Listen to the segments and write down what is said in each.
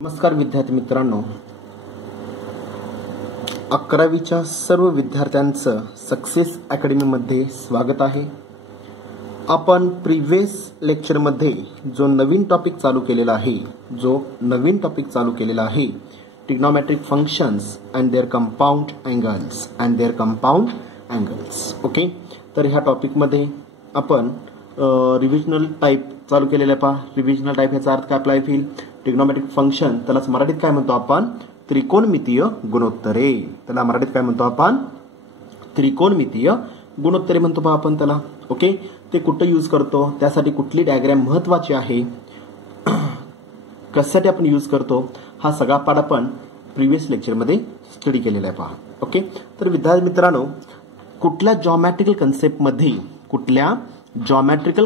नमस्कार विद्यार्थी मित्रांनो, 11वीच्या सर्व विद्यार्थ्यांचं सक्सेस अकॅडमीमध्ये स्वागत आहे. आपण प्रिव्हियस लेक्चरमध्ये जो नवीन टॉपिक चालू केलेला आहे trigonometric functions and their compound angles okay. तर ह्या टॉपिकमध्ये आपण रिव्हिजनल टाइप चालू केलेला आहे. रिव्हिजनल टाइप याचा अर्थ काय अप्लाय होईल? ट्रिग्नोमेट्रिक फंक्शन, त्यालाच मराठीत काय म्हणतो आपण? त्रिकोणमितीय गुणोत्तरे. त्याला मराठीत काय म्हणतो आपण? त्रिकोणमितीय गुणोत्तरे म्हणतो पहा आपण त्याला. ओके, ते कुठं यूज करतो, त्यासाठी कुठली डायग्राम महत्वाची आहे, कशासाठी आपण यूज करतो, हा सगळा पाठ आपण प्रिव्हियस लेक्चरमध्ये स्टडी केलेला आहे पहा. ओके, तर विद्यार्थी मित्रांनो, कुठल्या जॉमेट्रिकल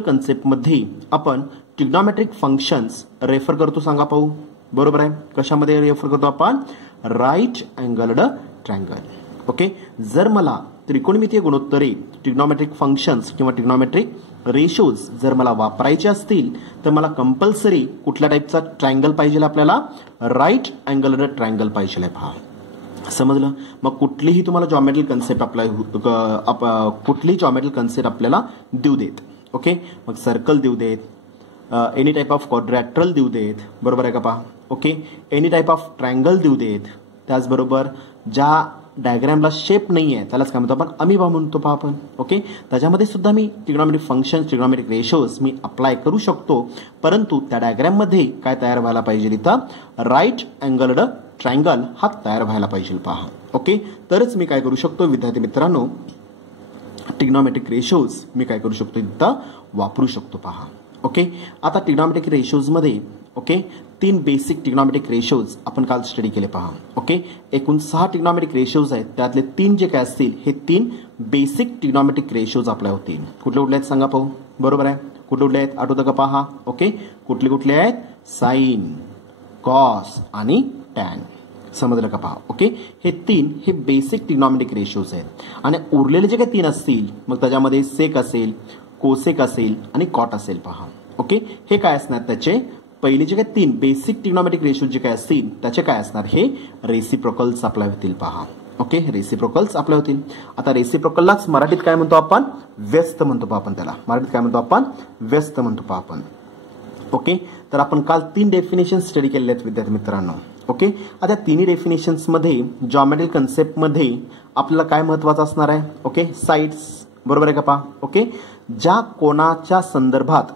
कन्सेप्टमध्ये आपण ट्रिग्नोमेट्रिक फंक्शन्स रेफर करतो सांगा पाहू. बरोबर आहे. कशामध्ये रेफर करतो आपण? Right अँगल्ड triangle. ओके, जर मला त्रिकोणमितीय गुणोत्तरे, ट्रिग्नोमेट्रिक फंक्शन्स किंवा ट्रिग्नोमेट्रिक रेशोज जर मला वापरायचे असतील तर मला कंपल्सरी कुठल्या टाईपचा ट्रायंगल पाहिजे? आपल्याला राईट अँगल्ड ट्रायंगल पाहिजे. पहा, समजलं? मग कुठलीही तुम्हाला जॉमेट्रिकल कन्सेप्ट आपल्याला देऊ देत. ओके, मग सर्कल देऊ देत, एनी टाइप ऑफ क्वाड्रॅट्रल देऊ देत. बरोबर आहे का पहा? Okay, any type of triangle देऊ देत. त्याचबरोबर ज्या डायग्रामला शेप नाही आहे त्यालाच काय म्हणतो आपण? अमिबा म्हणतो पहा आपण. ओके, त्याच्यामध्ये सुद्धा मी ट्रिग्नोमेट्रिक फंक्शन्स, ट्रिग्नोमेट्रिक रेशोज मी अप्लाय करू शकतो, परंतु त्या डायग्राम मध्ये काय तयार व्हायला पाहिजे? इथं राईट अँगल्ड ट्रायंगल हा तयार व्हायला पाहिजे पहा. ओके, तरच मी काय करू शकतो विद्यार्थी मित्रांनो? ट्रिग्नोमेट्रिक रेशोज मी काय करू शकतो? इथं वापरू शकतो पहा. ओके, आता ट्रिग्नोमेट्रिक रेशोज मध्ये ओके 3 बेसिक ट्रिग्नोमेट्रिक रेशोज आपण काल स्टडी केले पहा. ओके, एकूण 6 ट्रिग्नोमेट्रिक रेशोज आहेत, त्यातले 3 जे काय असतील हे 3 बेसिक ट्रिग्नोमेट्रिक रेशोज आपल्या होतील. कुठले कुठले आहेत सांगा पाहू. बरोबर आहे, कुठले कुठले आहेत आठवतं का पहा. ओके, कुठले कुठले आहेत? साइन, कॉस आणि टॅन. समजलं का पहा. ओके, हे 3 हे बेसिक ट्रिग्नोमेट्रिक रेशोज आहेत. आणि उरलेले जे काही 3 असतील मग त्याच्यामध्ये सेक असेल, कोसेक असेल आणि कॉट असेल पहा. ओके, हे काय असणार? त्याचे पहिले जे काही 3 बेसिक ट्रिग्नोमेट्रिक रेशो जे काय असतील त्याचे काय असणार? हे रेसिप्रोकल्स अप्लाय होतील पहा. ओके, रेसिप्रोकल्स अप्लाय होतील. आता रेसिप्रोकललाच मराठीत काय म्हणतो आपण? व्यस्त म्हणतो पहा आपण त्याला. मराठीत काय म्हणतो आपण? व्यस्त म्हणतो पहा आपण. ओके, तर आपण काल 3 डेफिनेशन स्टडी केलेले आहेत विद्यार्थी मित्रांनो. ओके, आता तिन्ही डेफिनेशन्स मध्ये जॉमेट्रिक कन्सेप्ट मध्ये आपल्याला काय महत्वाचं असणार आहे? Okay, sides. बरोबर आहे का पहा. ओके, ज्या कोणाच्या संदर्भात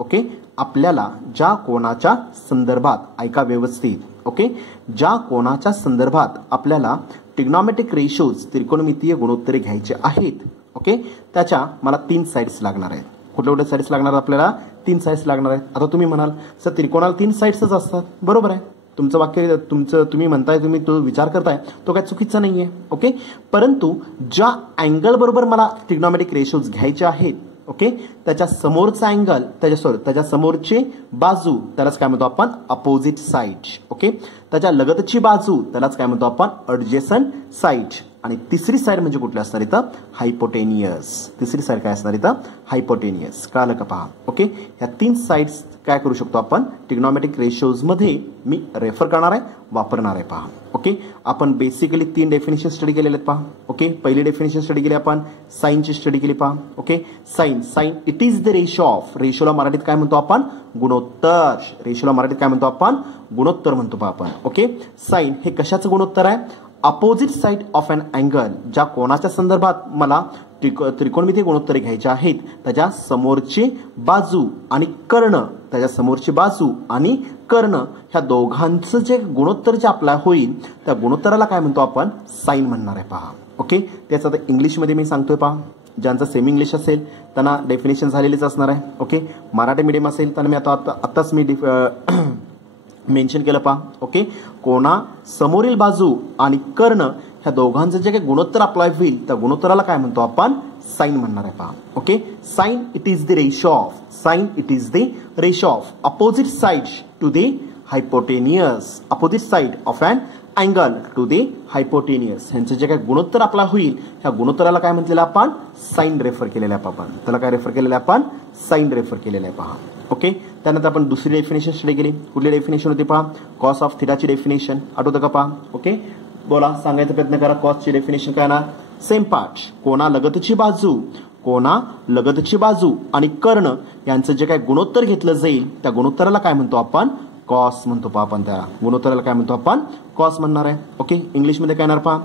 ओके आपल्याला ज्या कोणाच्या संदर्भात ऐका व्यवस्थित. ओके, ज्या कोणाच्या संदर्भात आपल्याला ट्रिग्नोमेट्रिक रेशोज, त्रिकोणमितीय गुणोत्तरे घ्यायचे आहेत. ओके, त्याच्या मला 3 साइड्स लागणार आहेत. कुठल्या कुठल्या साइड्स लागणार? आपल्याला 3 साइड्स लागणार आहेत. आता तुम्ही म्हणाल सर त्रिकोणाला 3 साइड्सच असतात. बरोबर आहे, तुमचं वाक्य तुम्ही म्हणताय, तुम्ही तो विचार करताय तो काय चुकीचा नाहीये. ओके, परंतु ज्या अँगल बरोबर मला ट्रिग्नोमेट्रिक रेशोज घ्यायचे आहेत ओके त्याच्या समोरचा अँगल, त्याच्या समोरची बाजू त्यालाच काय म्हणतो आपण? Opposite side. ओके, त्याच्या लगतची बाजू त्यालाच काय म्हणतो आपण? ॲडजेसंट साइड. आणि तिसरी साइड म्हणजे कुठली असणार इथं? हायपोटेनियस. तिसरी साइड काय असणार इथं? हायपोटेनियस. कळलं का पहा. ओके, ह्या 3 साइड्स काय करू शकतो आपण? ट्रिग्नोमेट्रिक रेशोज मध्ये मी रेफर करणार आहे, वापरणार आहे पहा. ओके, आपण बेसिकली 3 डेफिनेशन स्टडी केलेले आहेत पहा. ओके, पहिली डेफिनेशन स्टडी केली आपण, साइनची स्टडी केली पहा. Okay, sine it is the ratio of. रेशोला मराठीत काय म्हणतो आपण? गुणोत्तर. रेशोला मराठीत काय म्हणतो आपण? गुणोत्तर म्हणतो पहा आपण. ओके, साइन हे कशाचं गुणोत्तर आहे? Opposite side of an angle. ज्या कोणाच्या संदर्भात मला त्रिकोणमितीय गुणोत्तरे घ्यायचे आहेत त्याच्या समोरची बाजू आणि कर्ण, ह्या दोघांचं जे गुणोत्तर जे अप्लाय होईल त्या गुणोत्तराला काय म्हणतो आपण? साइन म्हणणार आहे पहा. ओके, त्याचं आता इंग्लिशमध्ये मी सांगतोय पहा. ज्यांचं सेमी इंग्लिश असेल त्यांना डेफिनेशन झालेलीच असणार आहे. ओके, मराठी मीडियम असेल तर मी आताच मी मेन्शन केलं पहा. ओके, कोणा समोरील बाजू आणि कर्ण ह्या दोघांचं जे काही गुणोत्तर अप्लाय होईल त्या गुणोत्तराला काय म्हणतो आपण? साइन म्हणणार आहे पहा. Okay, sine it is the ratio of opposite side to the hypotenuse. Opposite side of an angle to the hypotenuse. ह्यांचं जे काही गुणोत्तर अप्लाय होईल ह्या गुणोत्तराला काय म्हटलेलं आपण? साइन रेफर केलेलं आहे आपण. त्याला काय रेफर केलेलं आहे आपण? साइन रेफर केलेलं आहे पहा. ओके, त्यानंतर आपण दुसरी डेफिनेशन स्टडी केली. कुठली डेफिनेशन होती पहा? कॉस ऑफ थिटाची डेफिनेशन. आठवतं का पहा? ओके, बोला, सांगायचा प्रयत्न करा. कॉसची डेफिनेशन काय येणार? Same part. कोणा लगतची बाजू आणि कर्ण यांचं जे काय गुणोत्तर घेतलं जाईल त्या गुणोत्तराला काय म्हणतो आपण? कॉस म्हणतो पहा. आपण त्या गुणोत्तराला काय म्हणतो आपण? कॉस म्हणणार आहे. ओके, इंग्लिशमध्ये काय येणार पहा?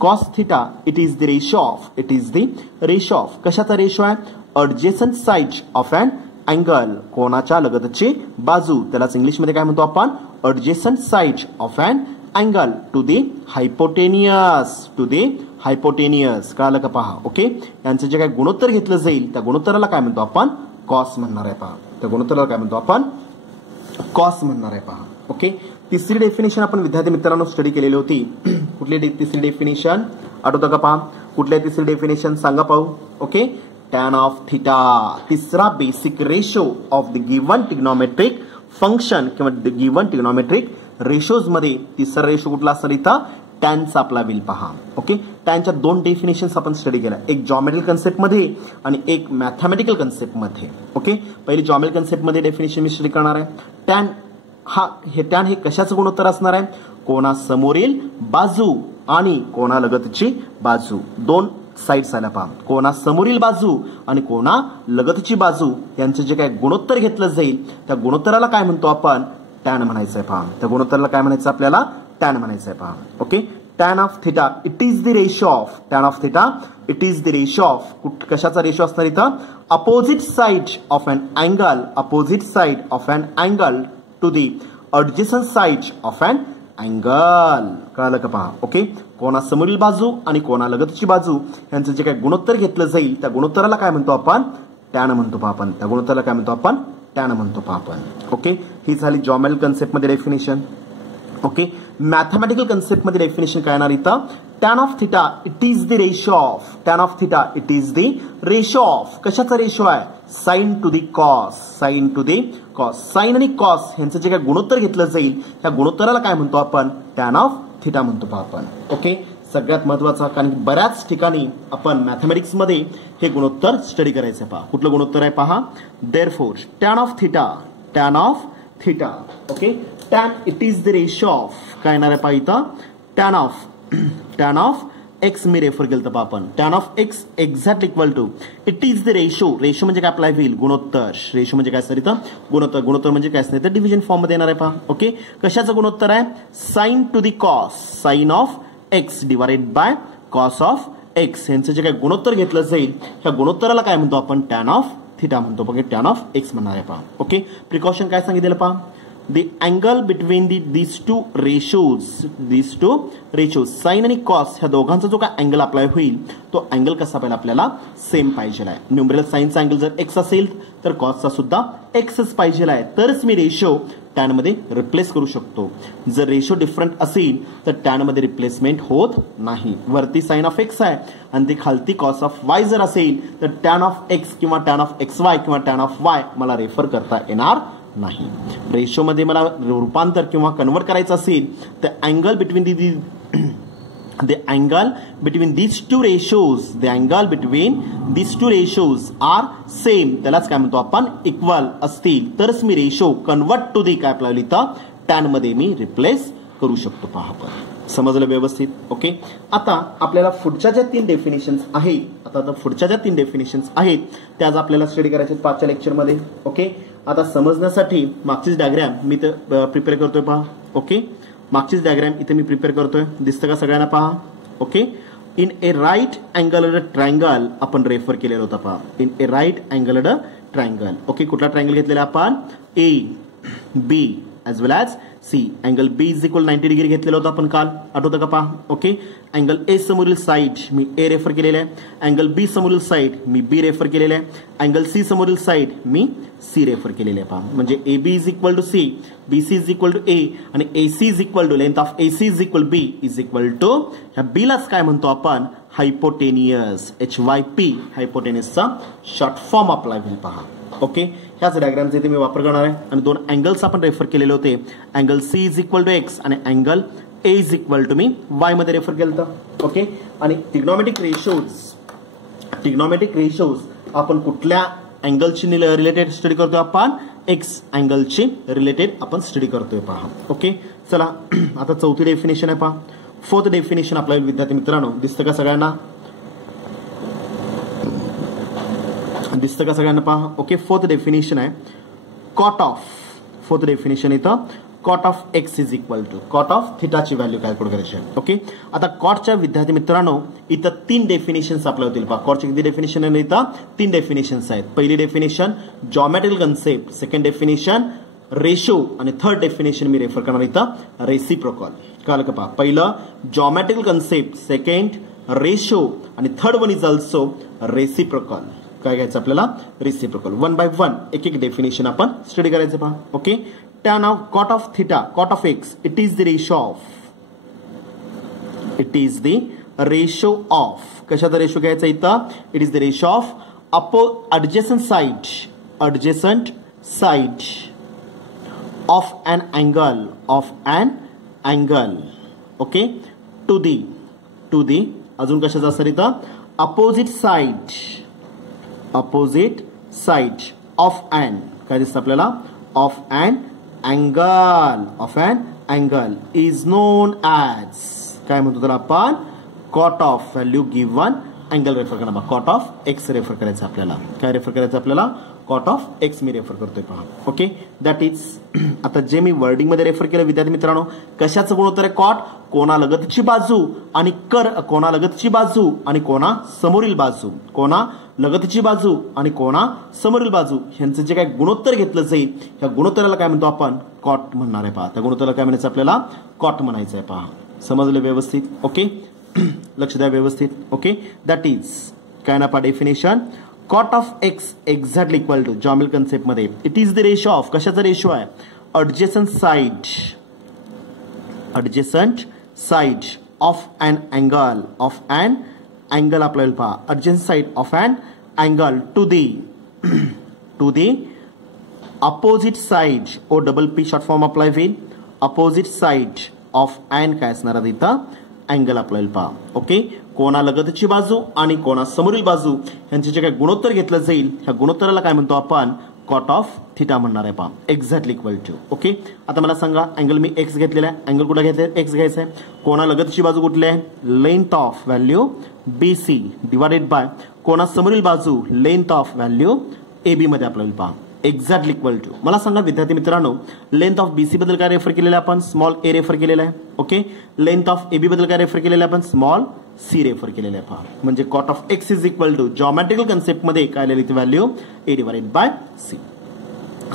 Cos theta it is the ratio of कशाचा रेशो आहे? Adjacent side of an angle. कोणाच्या लगतची बाजू, त्यालाच इंग्लिशमध्ये काय म्हणतो आपण? Adjacent side of an angle to the hypotenuse. कळालं का पहा? ओके, यांचं जे काय गुणोत्तर घेतलं जाईल त्या गुणोत्तराला काय म्हणतो आपण? कॉस म्हणणार आहे पहा. त्या गुणोत्तराला काय म्हणतो आपण? कॉस म्हणणार आहे पहा. ओके, तिसरी डेफिनेशन आपण विद्यार्थी मित्रांनो स्टडी केलेली होती. कुठली तिसरी डेफिनेशन आठवतं का पहा? कुठल्या तिसरी डेफिनेशन सांगा पाहू? Okay, tan of theta. तिसरा basic ratio of the given trigonometric function किंवा गिव्हन ट्रिग्नोमेट्रिक रेशोज मध्ये तिसरा रेशो कुठला असेल? इथं टॅनचा आपला विल पहा. ओके, टॅनच्या दोन डेफिनेशन्स आपण स्टडी केल्या, एक जॉमेट्रिकल कन्सेप्ट मध्ये आणि एक मॅथमॅटिकल कन्सेप्ट मध्ये. ओके, पहिली जॉमेट्रिकल कन्सेप्ट मध्ये डेफिनेशन मी स्टडी करणार आहे. टॅन हे कशाचं गुणोत्तर असणार आहे? कोणासमोरील बाजू आणि कोणालगतची बाजू, दोन साइड्स आल्या पहा. कोणासमोरील बाजू आणि कोणालगतची बाजू यांचं जे काय गुणोत्तर घेतलं जाईल त्या गुणोत्तराला काय म्हणतो आपण? टॅन म्हणायचं आहे पहा. त्या गुणोत्तराला काय म्हणायचं आपल्याला? टॅन म्हणायचं आहे पहा. Okay, tan of theta it is the ratio of कशाचा रेशो असणार इथं? Opposite side of an angle to the adjacent side of an angle. कळालं का पहा? ओके, कोणासमोरील बाजू आणि कोणालगतची बाजू यांचं जे काय गुणोत्तर घेतलं जाईल त्या गुणोत्तराला काय म्हणतो आपण? टॅन म्हणतो पहा आपण. त्या गुणोत्तराला काय म्हणतो आपण? टॅन म्हणतो पहा आपण. ओके, ही झाली जॉमेट्रिकल कन्सेप्ट मध्ये डेफिनेशन. ओके, मॅथमॅटिकल कन्सेप्ट मध्ये डेफिनेशन काय येणार इथं? Tan of theta it is the ratio of कशाचा रेशो आहे? Sine to the cos. Sine आणि कॉस यांचं जे काय गुणोत्तर घेतलं जाईल त्या गुणोत्तराला काय म्हणतो आपण? टॅन ऑफ थिटा म्हणतो पहा आपण. ओके, सगळ्यात महत्वाचा, कारण बऱ्याच ठिकाणी आपण मॅथमॅटिक्स मध्ये हे गुणोत्तर स्टडी करायचं पहा. कुठलं गुणोत्तर आहे पहा? Therefore tan of theta. Okay, tan it is the ratio of काय येणार आहे पहा इथं? टॅन ऑफ एक्स मी रेफर केलं तर आपण. Tan of x exact equal to it is the ratio म्हणजे काय अप्लाय होईल? गुणोत्तर. रेशो म्हणजे काय असणार इथं? गुणोत्तर म्हणजे काय असणार? डिव्हिजन फॉर्म मध्ये येणार आहे पहा. ओके, कशाचं गुणोत्तर आहे? Sine to the cos, sine of x divided by cos of x यांचं जे काय गुणोत्तर घेतलं जाईल त्या गुणोत्तराला काय म्हणतो आपण? टॅन ऑफ थिटा म्हणतो. बघा, टॅन ऑफ एक्स म्हणणार आहे पहा. ओके, प्रिकॉशन काय सांगितलेलं पहा? the angle between these two ratios sine आणि कॉस ह्या दोघांचा जो काय अँगल अप्लाय होईल तो अँगल कसा पाहिजे आपल्याला? सेम पाहिजे आहे. न्यूमरल साइनचा अँगल जर एक्स असेल तर कॉसचा सुद्धा एक्सच पाहिजे आहे, तरच मी रेशो टॅन मध्ये रिप्लेस करू शकतो. जर रेशो डिफरंट असेल तर टॅन मध्ये रिप्लेसमेंट होत नाही. वरती साइन ऑफ एक्स आहे आणि ती खालती कॉस ऑफ वाय जर असेल तर टॅन ऑफ एक्स किंवा टॅन ऑफ एक्स वाय किंवा टॅन ऑफ वाय मला रेफर करता येणार नाही. रेशो मध्ये मला रूपांतर किंवा कन्वर्ट करायचं असेल तर angle between these two ratios are same, त्यालाच काय म्हणतो आपण? इक्वल असतील तरच मी रेशो कन्वर्ट टू दी काय आपल्याला इथं टॅन मध्ये मी रिप्लेस करू शकतो. पहा आपण, समजलं व्यवस्थित? ओके, आता आपल्याला पुढच्या ज्या तीन डेफिनेशन्स आहेत त्याच आपल्याला स्टडी करायचे पाचच्या लेक्चरमध्ये. ओके, आता समजण्यासाठी मागचीच डायग्राम मी तर प्रिपेअर करतोय पहा. ओके, मागचीच डायग्राम इथे मी प्रिपेअर करतोय, दिसतं का सगळ्यांना? पहा. Okay, in a right angled triangle आपण रेफर केलेलं होतं पहा. In a right angled triangle. Okay, कुठला ट्रायंगल घेतलेला आपण? A B as well as C. Angle B is equal 90 degree घेतलेला होता आपण काल, आठवतं का पहा? ओके, अँगल A समोरील साइड मी A रेफर केलेला आहे, अँगल B समोरील साइड मी B रेफर केलेला आहे, अँगल C समोरील साइड मी C रेफर केलेला आहे. पहा, म्हणजे AB is equal to C, BC is equal to A आणि AC is equal to length of AC is equal B is equal to ह्या B लाच काय म्हणतो आपण? हायपोटेनियस. HYP हायपोटेनियसचा शॉर्ट फॉर्म अप्लाय होईल. पहा. ओके, ह्याच डायग्रामचा इथे मी वापर करणार आहे आणि दोन अँगल्स आपण रेफर केलेले होते. Angle C is equal to X आणि angle A is equal to मी वाय मध्ये रेफर केलं होतं. ओके, आणि ट्रिग्नोमेट्रिक रेशोज आपण कुठल्या अँगलशी रिलेटेड स्टडी करतोय आपण? एक्स अँगलची रिलेटेड आपण स्टडी करतोय पहा. ओके, चला आता चौथी डेफिनेशन आहे पहा. फोर्थ डेफिनेशन आपल्या विद्यार्थी मित्रांनो दिसतं का सगळ्यांना? दिसतं का सगळ्यांना पहा. ओके, फोर्थ डेफिनेशन आहे कॉट ऑफ. फोर्थ डेफिनेशन इथं cot of x is equal to cot of थिटाची व्हॅल्यू कॅल्क्युलेट करायची आहे. ओके, आता कॉटच्या विद्यार्थी मित्रांनो इथं 3 डेफिनेशन्स आपल्याला होतील पहा. कॉटची किती डेफिनेशन आहे? इथं 3 डेफिनेशन्स आहेत. पहिली definition geometrical concept, second definition ratio आणि थर्ड डेफिनेशन मी रेफर करणार इथं रेसिप्रोकल. कळलं का पहा? पहिलं जॉमेट्रिकल कन्सेप्ट, सेकंड रेशो आणि third one is also reciprocal. काय घ्यायचं आपल्याला? रेसिप्रोकल. 1 by 1 एक एक डेफिनेशन आपण स्टडी करायचं पहा. Okay, tan of cot of theta, cot of x, it is the ratio of कशाचा रेशो घ्यायचा इथं? It is the ratio of adjacent side of an angle okay to the अजून कशाचा असणार इथं? opposite side of an काय दिसतं आपल्याला? of an angle is known as काय म्हणतो त्याला आपण? cot of value given angle refer करणार. cot of x रेफर करायचं आपल्याला. काय रेफर करायचं आपल्याला? cot of x me refer करतोय पहा. ओके, दॅट इज आता जे मी वर्डिंग मध्ये रेफर केलं विद्यार्थी मित्रांनो, कशाचं गुणोत्तर आहे? कॉट कोणालगतची बाजू आणि कोणालगतची बाजू आणि कोणासमोरील बाजू, कोणालगतची बाजू आणि कोणासमोरील बाजू यांचं जे काय गुणोत्तर घेतलं जाईल त्या गुणोत्तराला काय म्हणतो आपण? कॉट म्हणणार आहे पहा. त्या गुणोत्तराला काय म्हणायचं आपल्याला? कॉट म्हणायचं आहे पहा. समजलं व्यवस्थित? ओके, लक्ष द्या व्यवस्थित. ओके, दॅट इज काय ना पहा definition cot of x exactly equal to geometrical concept मध्ये it is the ratio of कशाचा रेशो आहे? adjacent side of an angle आपल्याला पहा. adjacent side of an angle to the opposite side or double P short form apply होईल. opposite side of an काय असणार आहे इथं? अँगल आपल्याला पहा. ओके, कोणालगतची बाजू आणि कोणासमोरील बाजू यांचे जे काही गुणोत्तर घेतलं जाईल ह्या गुणोत्तराला काय म्हणतो आपण? कॉट ऑफ थिटा म्हणणार आहे पहा. Exactly equal to. ओके, आता मला सांगा अँगल मी एक्स घेतलेला आहे. अँगल कुठला घ्यायचा? एक्स घ्यायचा आहे. कोणालगतची बाजू कुठली आहे? Length of value BC divided by कोणासमोरील बाजू लेंथ ऑफ व्हॅल्यू AB मध्ये आपल्याला पहा. Exactly equal to. मला सांगा विद्यार्थी मित्रांनो लेंथ ऑफ BC बद्दल काय रेफर केलेलं आहे आपण? स्मॉल a रेफर केलेला आहे. ओके, लेंथ ऑफ AB बद्दल काय रेफर केलेलं आहे आपण? स्मॉल c रेफर केलेलं आहे पहा. म्हणजे cot of x is equal to geometrical concept मध्ये काय लिहिली value? a divided by c.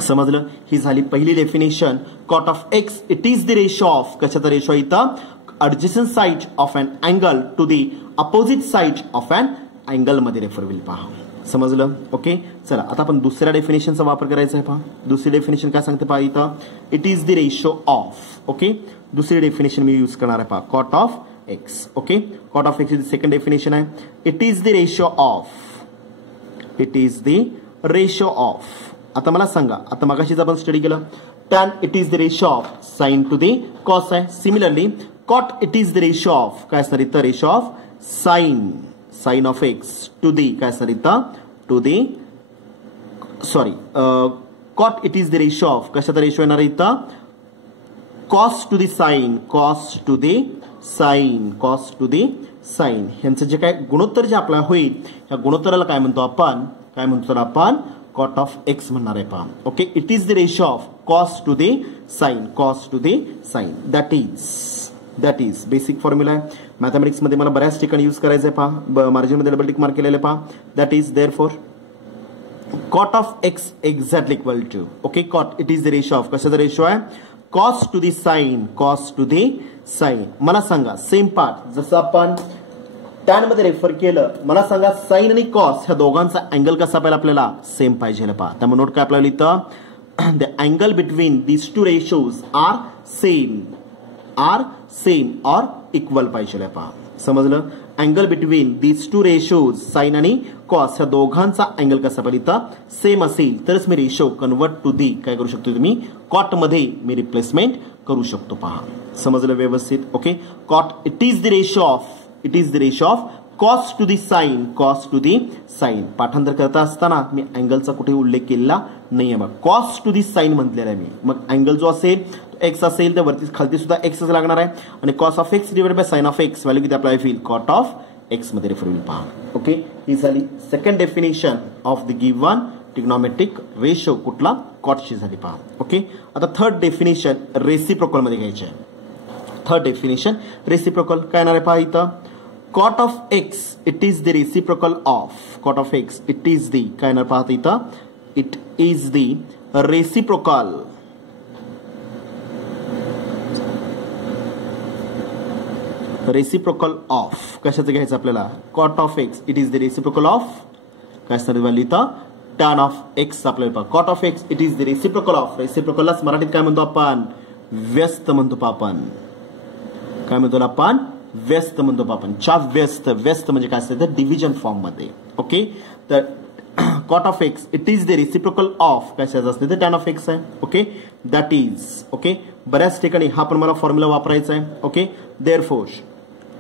समजलं? ही झाली पहिली definition. Cot of x it is the ratio of कशाचा रेशो इथं? adjacent side of an angle to the opposite side of an angle मध्ये रेफर होईल पहा. समजलं? ओके, चला आता आपण दुसऱ्या डेफिनेशनचा वापर करायचा आहे पहा. दुसरी डेफिनेशन काय सांगते पहा इथं? It is the ratio of. Okay, दुसरी डेफिनेशन मी यूज करणार आहे पहा. Cot of X. Okay, cot of x is second definition आहे. It is the ratio of. आता मला सांगा, आता मगाशीच आपण स्टडी केलं tan it is the ratio of sine to the cos आहे. Similarly cot it is the ratio of काय असणार इथं? Ratio of sine of X to the काय असणार इथं? To the cot it is the ratio of कशाचा ratio येणार इथं? कॉस टू दी साइन ह्यांचं जे काय गुणोत्तर जे आपल्याला होईल या गुणोत्तराला काय म्हणतो आपण? कॉट ऑफ एक्स म्हणणार आहे पहा. Okay, it is the ratio of cos to the sine that is basic formula आहे. मॅथमॅटिक्स मध्ये मला बऱ्याच ठिकाणी यूज करायचं आहे पहा. मार्जिन मध्ये डबल टिक मार्क केलेलं आहे पहा. That is therefore cot of x exactly equal to. Okay, cot it is the ratio of कशाचा रेशो आहे? Cos to the sine. मला सांगा सेम पार्ट जसं आपण टॅन मध्ये रेफर केलं, मला सांगा साइन आणि कॉस ह्या दोघांचा अँगल कसा पाहिजे आपल्याला? सेम पाहिजे पहा. त्यामुळे नोट काय आपल्याला इथं? The angle between these two ratios are same और इक्वल पाहिजे पहा. समजलं? Angle between these two ratios sine आणि कॉस ह्या दोघांचा अँगल कसा पाहिजे इथं? सेम असेल तरच मी रेशो कन्वर्ट टू दी काय करू शकतो तुम्ही? कॉट मध्ये मी रिप्लेसमेंट करू शकतो पहा. समजलं व्यवस्थित? Okay, cot it is the ratio of cos to the sine. पाठांतर करता असताना मी अँगलचा कुठे उल्लेख केलेला नाही आहे. मग कॉस टू दी साइन म्हटलेला आहे मी. मग अँगल जो असेल एक्स असेल तर वरती खालती सुद्धा एक्सच लागणार आहे. आणि cos of x divided by sine of x value किती आपल्याला येईल कॉट ऑफ एक्स मध्ये रेफर होईल पहा. ओके, ही झाली second definition of the given trigonometric ratio. कुठला कॉटची झाली पहा. ओके, आता थर्ड डेफिनेशन रेसिप्रोकल मध्ये घ्यायची आहे. थर्ड डेफिनेशन रेसिप्रोकल काय येणार आहे पहा इथं. Cot of x it is the reciprocal of cot of x it is the काय येणार पाहता इथं. It is the reciprocal reciprocal of कशाचं घ्यायचं आपल्याला cot of x it is the reciprocal of काय असणार व्हॅल्यू इथं टॅन ऑफ एक्स आपल्याला cot of x it is the reciprocal of. रेसिप्रोकललाच मराठीत काय म्हणतो आपण व्यस्त म्हणतो आपण. काय म्हणतो आपण व्यस्त म्हणतो आपण. च्या व्यस्त व्यस्त म्हणजे काय असतं डिव्हिजन फॉर्म मध्ये. ओके, तर cot of x it is the reciprocal of कशाचं असते तर टॅन ऑफ एक्स आहे. ओके, दॅट इज ओके बऱ्याच ठिकाणी हा पण मला फॉर्म्युला वापरायचा आहे. Okay, therefore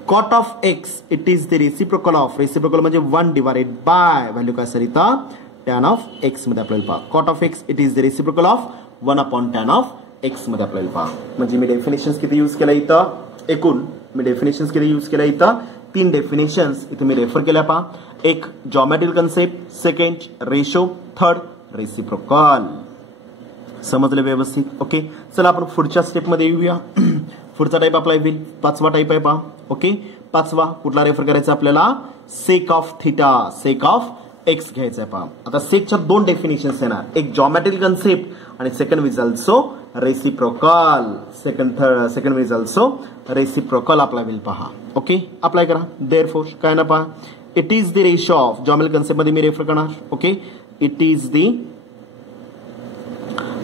cot of x it is the reciprocal of reciprocal म्हणजे 1 डिवाइडेड बाय व्हॅल्यू काय सर इथं टॅन ऑफ एक्स मध्ये आपल्याला पहा. Cot of x it is the reciprocal of 1 upon tan of x मध्ये आपल्याला पहा. म्हणजे मी डेफिनेशन्स किती यूज केला इथं एकूण मी डेफिनेशन्स किती यूज केल्या इथं 3 डेफिनेशन्स इथे मी रेफर केल्या पहा. एक geometrical concept, second ratio, third reciprocal. समजलं व्यवस्थित. ओके, चला आपण पुढच्या स्टेप मध्ये येऊया. पुढचा टाईप आपला येईल 5वा टाईप आहे पहा. ओके, 5वा कुठला रेफर करायचा आपल्याला sec of theta sec of X घ्यायचा आहे पहा. आता सेकच्या 2 डेफिनेशन्स येणार. एक जॉमेट्रिकल कन्सेप्ट आणि second is also reciprocal. Second is also reciprocal आपला विल पहा. ओके, अप्लाय करा. देअरफोर काय ना पहा it is the ratio of geometrical concept मध्ये मी रेफर करणार. Okay, it is the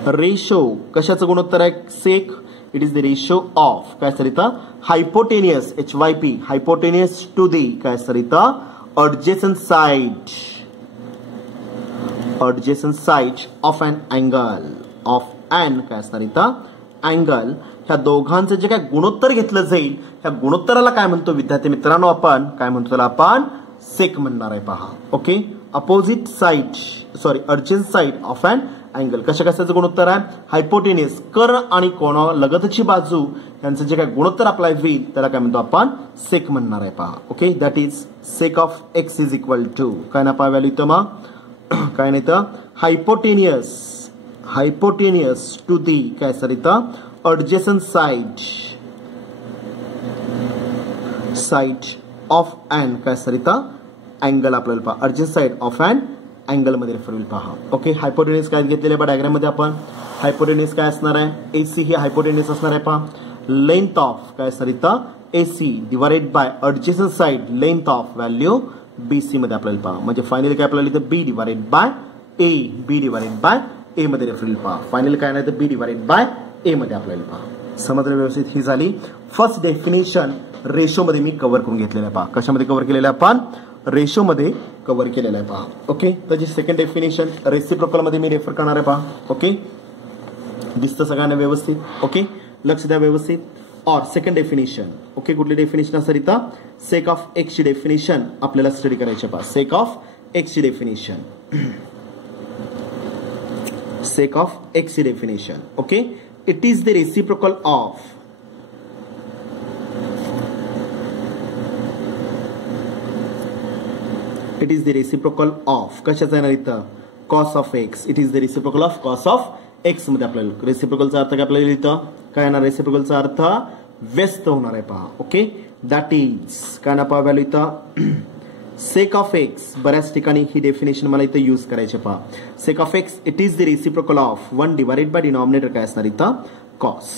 ratio कशाचं गुणोत्तर आहे sec it is the ratio of काय सर इथं hypotenuse HYP hypotenuse to the काय सर इथं adjacent side of an angle काय असणार इथं अँगल. ह्या दोघांचं जे काय गुणोत्तर घेतलं जाईल ह्या गुणोत्तराला काय म्हणतो विद्यार्थी मित्रांनो आपण काय म्हणतो त्याला आपण सेक म्हणणार आहे पहा. Okay, opposite side adjacent side of an angle कशा कशाचं गुणोत्तर आहे हायपोटेनियस कर्ण आणि कोण लगतची बाजू यांचं जे काय गुणोत्तर अप्लाय होईल त्याला काय म्हणतो आपण सेक म्हणणार आहे पहा. Okay, that is sec of x is equal to काय ना पहा व्हॅल्यू इथं मग काय नाही तर हायपोटेनियस टू दी काय सर इथं adjacent side ऑफ अँड काय सर इथं अँगल आपल्याला पहा adjacent side of and angle मध्ये रेफर होईल पहा. ओके, हायपोटेनियस काय घेतलेले बघा डायग्राम मध्ये आपण हायपोटेनियस काय असणार आहे AC ही हायपोटेनियस असणार आहे पहा. लेंथ ऑफ काय सर इथं AC divided by adjacent side length of value BC मध्ये आपल्याला पहा. म्हणजे फायनली काय आपल्याला इथं B डिवाइडेड बाय A मध्ये रेफर होईल पहा. फायनल काय नाही तर B डिवाइडेड बाय A मध्ये आपल्याला पहा. समजलं व्यवस्थित. ही झाली फर्स्ट डेफिनेशन रेशो मध्ये मी कव्हर करून घेतलेलं आहे पहा. कशामध्ये कव्हर केलेलं आहे आपण रेशो मध्ये कव्हर केलेलं आहे पहा. ओके, त्याची सेकंड डेफिनेशन रेसिप्रोकल मध्ये मी रेफर करणार आहे पहा. ओके, दिसतं सगळ्यांना व्यवस्थित. ओके, लक्ष द्या व्यवस्थित. और सेकंड डेफिनेशन ओके कुठली डेफिनेशन असणार इथं सेक ऑफ एक्स ची डेफिनेशन आपल्याला स्टडी करायची पहा. सेक ऑफ एक्स ची डेफिनेशन सेक ऑफ एक्स ची definition. Okay, it is the reciprocal of it is the reciprocal of कशाचा येणार इथं cos of x. It is the reciprocal of cos of x मध्ये आपल्याला रेसिप्रोकलचा अर्थ काय आपल्याला इथं काय येणार रेसिप्रोकलचा अर्थ व्यस्त होणार आहे पहा. ओके, दॅट इज काय ना पहा व्हॅल्यू इथं सेक ऑफ एक्स. बऱ्याच ठिकाणी ही डेफिनेशन मला इथं यूज करायचे पहा. सेक of x it is the reciprocal of 1 divided bye denominator काय असणार इथं कॉस.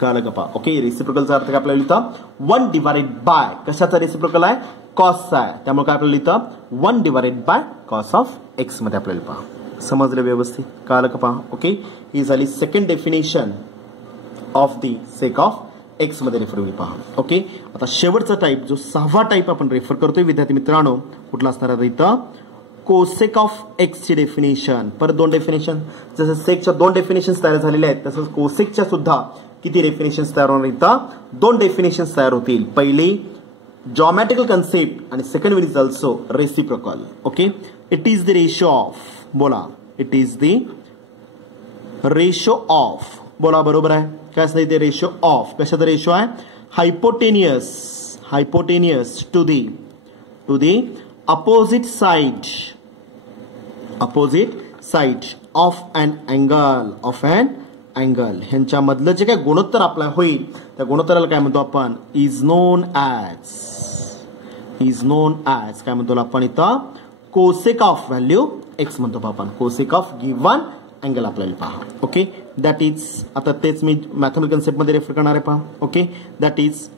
कळलं का पहा. ओके, रेसिप्रोकलचा अर्थ काय आपल्याला इथं 1 डिवाइडेड बाय कशाचा रेसिप्रोकल आहे कॉसचा आहे. त्यामुळे काय आपल्याला इथं 1 divided by cos of x मध्ये आपल्याला पहा. समजलं व्यवस्थित. कळलं का पहा. ओके, ही झाली second definition of the sec of x मध्ये रेफर होईल पहा. ओके, आता शेवटचा टाईप जो 6वा टाईप आपण रेफर करतोय विद्यार्थी मित्रांनो कुठला असणार आहे इथं कोसेक ऑफ एक्स ची डेफिनेशन. परत 2 डेफिनेशन जसं सेकच्या 2 डेफिनेशन्स तयार झालेल्या आहेत तसंच कोसेकच्या सुद्धा किती डेफिनेशन्स तयार होणार इथं 2 डेफिनेशन्स तयार होतील. पहिली जॉमेट्रिकल कन्सेप्ट आणि second one is also reciprocal. Okay, it is the ratio of बोला it is the ratio of, बोला बरोबर आहे. काय असतं इथे रेशो ऑफ, कशाचा रेशो आहे, hypotenuse to the opposite side of an angle ह्यांच्यामधलं जे काय गुणोत्तर आपला होईल त्या गुणोत्तराला काय म्हणतो आपण, इज नोन ॲज काय म्हणतो आपण इथं, कोसेक ऑफ व्हॅल्यू एक्स म्हणतो आपण, कोसेक ऑफ गिव्हन अँगल आपल्याला पहा. ओके, दॅट इज, आता तेच मी मॅथमेटिकल कन्सेप्ट मध्ये रेफर करणार आहे पहा. Okay, that is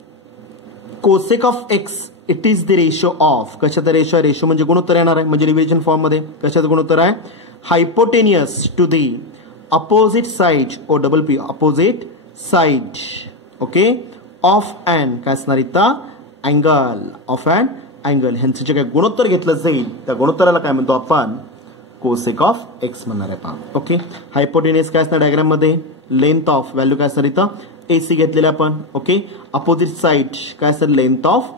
cosec of x it is the ratio of, कशाचा रेशो आहे, रेशो म्हणजे गुणोत्तर येणार आहे, म्हणजे रिव्हिजन फॉर्म मध्ये कशाचं गुणोत्तर आहे, hypotenuse to the opposite side opposite side okay of and काय असणार इथं, अँगल ऑफ अँड अँगल ह्यांचं जे काय गुणोत्तर घेतलं जाईल त्या गुणोत्तराला काय म्हणतो आपण, कोसेक ऑफ एक्स म्हणणार आहे पहा. ओके, हायपोटेनियस काय असणार डायग्राम मध्ये, लेंथ ऑफ व्हॅल्यू काय असणार इथं, एसी घेतलेलं आपण. ओके, अपोजिट साइड काय असणार, लेंथ ऑफ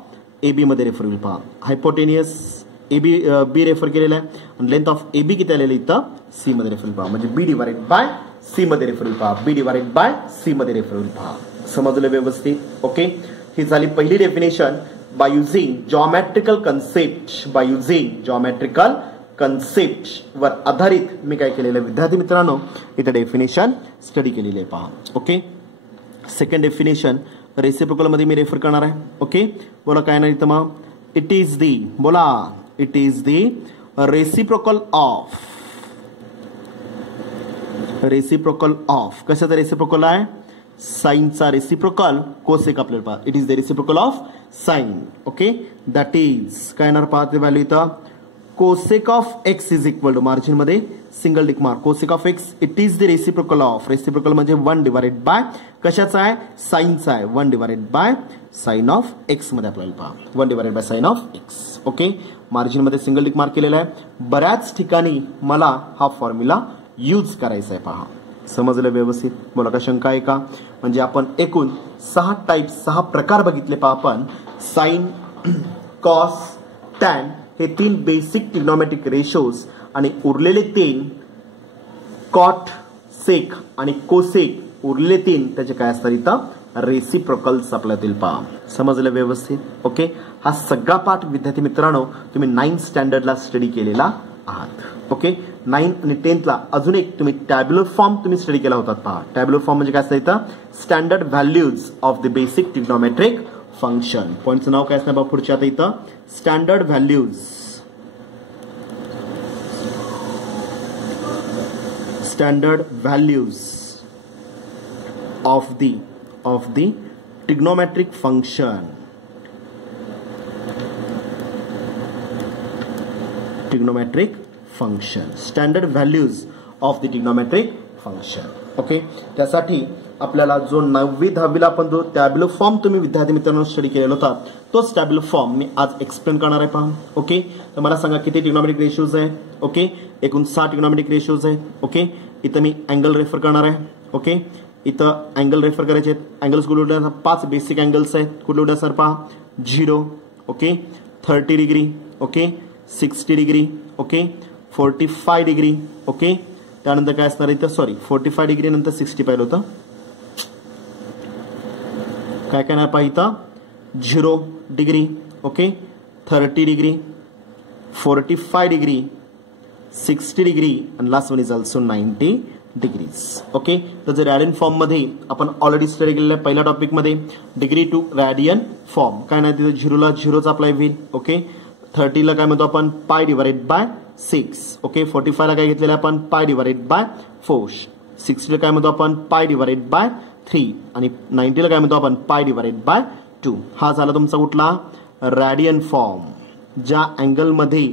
एबी मध्ये रेफर होईल पहा. हायपोटेनियस बी रेफर केलेला आहे आणि लेंथ ऑफ एबी किती आलेलं इथं, सी मध्ये रेफर होईल पहा, म्हणजे बी डिवाइडेड बाय सी मध्ये रेफर होईल पहा, बी डिवाइडेड बाय सी मध्ये रेफर होईल पहा. समजलं व्यवस्थित. ओके, ही झाली पहिली definition by using geometrical concept वर आधारित मी काय केलेलं विद्यार्थी मित्रांनो इथे डेफिनेशन स्टडी केलेली आहे पहा. ओके, सेकंड डेफिनेशन रेसिप्रोकल मध्ये मी रेफर करणार आहे. ओके, बोला काय नाही इथं मग, it is the reciprocal of कशाचा रेसिप्रोकल आहे, साइनचा रेसिप्रोकल कोसेक आपल्याला पहा, it is the reciprocal of sine. Okay, that is काय येणार पहा ते व्हॅल्यू इथं, cosec of x is equal to margin मध्ये single tick mark, cosec of x it is the reciprocal of, reciprocal म्हणजे 1 divided by कशाचा आहे, साइनचा आहे, 1 divided by sine of x मध्ये आपल्याला पहा, 1 divided by sine of X. Okay, margin मध्ये सिंगल टिक मार्क केलेला आहे. बऱ्याच ठिकाणी मला हा फॉर्म्युला यूज करायचा आहे पहा. समजलं व्यवस्थित. बोला का शंका आहे का, म्हणजे आपण एकूण 6 प्रकार बघितले पहा आपण, साइन, कॉस, टॅन हे 3 बेसिक ट्रिग्नोमेट्रिक रेशोज आणि उरलेले 3 कॉट, सेक आणि कोसेक, उरलेले 3 त्याचे काय असतात इथं, रेसिप्रोकल्स आपल्यातील पहा. समजलं व्यवस्थित. ओके, हा सगळा पाठ विद्यार्थी मित्रांनो तुम्ही 9th स्टँडर्डला स्टडी केलेला आहात. ओके, 9 आणि 10th ला अजून एक तुम्ही टॅब्युलर फॉर्म तुम्ही स्टडी केला होता पहा. टॅब्युलर फॉर्म म्हणजे काय असतं इथं, standard values of the basic trigonometric function. पॉईंटचं नाव काय असणार बघा पुढच्या आता इथं, standard values of the trigonometric function. Standard values of the trigonometric function. Okay, त्यासाठी आपल्याला जो 9वी 10वीला आपण जो टॅब्युलर फॉर्म तुम्ही विद्यार्थी मित्रांनो स्टडी केलेला होता तोच टॅब्युलर फॉर्म मी आज एक्सप्लेन करणार आहे पहा. ओके, तर मला सांगा किती ट्रिग्नोमेट्रिक रेशोज आहे. ओके, एकूण 6 ट्रिग्नोमेट्रिक रेशोज आहेत. ओके, इथं मी अँगल रेफर करणार आहे. ओके, इथं अँगल रेफर करायचे आहेत. अँगल्स कुठे 5 बेसिक अँगल्स आहेत. कुठे सर पहा, 0, okay, 30 degree, okay, 60 degree, okay, 45 degree. Okay, त्यानंतर काय असणार इथं, सॉरी 45 डिग्री नंतर 60 पाहिलं होतं, काय काय पाहिजे इथं, 0 degree, okay, 30 degree, 45 degree, 60 degree आणि last one is also 90 degrees. Okay, तर जर रॅडियन फॉर्म मध्ये आपण ऑलरेडी स्टडी केलेलं आहे पहिल्या टॉपिक मध्ये, डिग्री टू रॅडियन फॉर्म काय नाही तिथे 0ला 0च अप्लाय होईल. ओके, 30 ला काय म्हणतो आपण पाय डिवाइडेड बाय 6. ओके, 45 ला काय घेतलेलं आपण पाय डिवाइडेड बाय 4. 60 ला काय म्हणतो आपण पाय डिवाइडेड बाय 3 आणि 90 ला काय म्हणतो आपण पाय डिवाइडेड बाय 2. हा झाला तुमचा कुठला, रॅडियन फॉर्म. ज्या अँगल मध्ये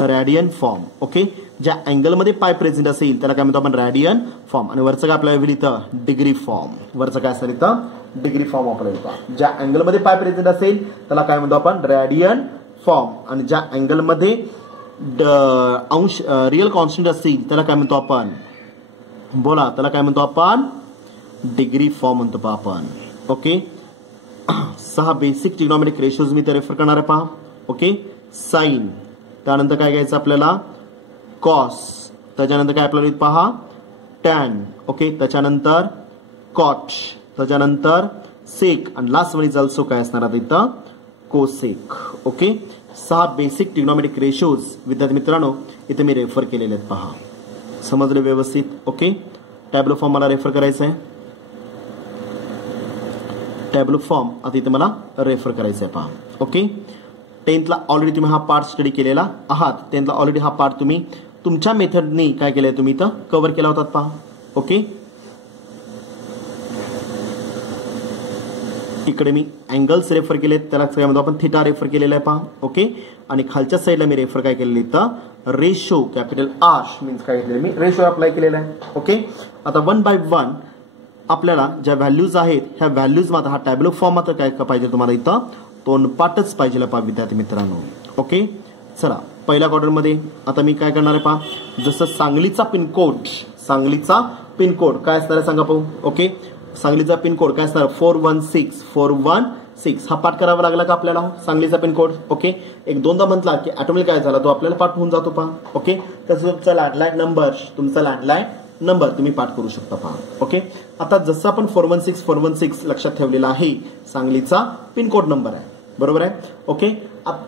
रॅडियन फॉर्म, ओके, ज्या अँगल मध्ये पाय प्रेझेंट असेल त्याला काय म्हणतो आपण रॅडियन फॉर्म. आणि वरचं काय आपल्याला होईल इथं डिग्री फॉर्म. वरचं काय असेल इथं डिग्री फॉर्म आपल्याला येतो. ज्या अँगल मध्ये पाय प्रेझेंट असेल त्याला काय म्हणतो आपण रॅडियन फॉर्म. आणि ज्या अँगल मध्ये अंश रिअल कॉन्स्टंट असेल त्याला काय म्हणतो आपण, बोला त्याला काय म्हणतो आपण डिग्री फॉर्म म्हणतो पहा आपण. ओके, 6 बेसिक ट्रिग्नोमेट्रिक रेशोज मी ते रेफर करणार आहे पहा. ओके, साइन, त्यानंतर काय घ्यायचं आपल्याला कॉस, त्याच्यानंतर काय आपल्याला पहा टॅन, ओके, त्याच्यानंतर कॉट, त्याच्यानंतर सेक आणि लास्ट वन इज ऑल्सो काय असणार आता इथं cosec. Okay, 6 basic trigonometric ratios विद्यार्थी मित्रांनो इथे मी रेफर केलेले आहेत. पहा, समजले व्यवस्थित. ओके, टॅब्लो फॉर्म मला रेफर करायचा आहे. टॅब्लो फॉर्म आता इथे मला रेफर करायचा आहे. पहा, ओके, 10th ऑलरेडी तुम्ही हा पार्ट स्टडी केलेला आहात. 10th ऑलरेडी हा पार्ट तुम्ही तुमच्या मेथडनी काय केलंय तुम्ही इथं कव्हर केला होता. पहा, ओके, इकडे मी अँगल्स रेफर केलेत, त्याला काय म्हणतो आपण थिटा रेफर केलेला आहे. पहा, ओके, आणि खालच्या साईडला मी रेफर काय केलेलं इथं रेशो कॅपिटल आर मीन्स काय केलेलं मी रेशो अप्लाय केलेला आहे. ओके, आता 1 by 1 आपल्याला ज्या व्हॅल्यूज आहेत ह्या व्हॅल्यूज मात्र हा टॅब्लो फॉर्म मात्र काय पाहिजे तुम्हाला इथं तोंडपाठच पाहिजे. पहा विद्यार्थी मित्रांनो. ओके, चला पहिल्या क्वार्टरमध्ये आता मी काय करणार आहे. पहा, जसं सांगलीचा पिनकोड काय असणार आहे सांगा पाहू. ओके, सांगलीचा पिनकोड काय असणार 416 हा पाठ करावा लागला का आपल्याला सांगलीचा पिनकोड. ओके, एक दोनदा म्हटला की ऑटोमॅटिक काय झाला तो आपल्याला पाठ होऊन जातो. पहा, ओके, तसं तुमचा लँडलाईन नंबर तुम्ही पाठ करू शकता. पहा, ओके, आता जसं आपण 416 लक्षात ठेवलेला आहे सांगलीचा पिनकोड नंबर आहे, बरोबर आहे. ओके,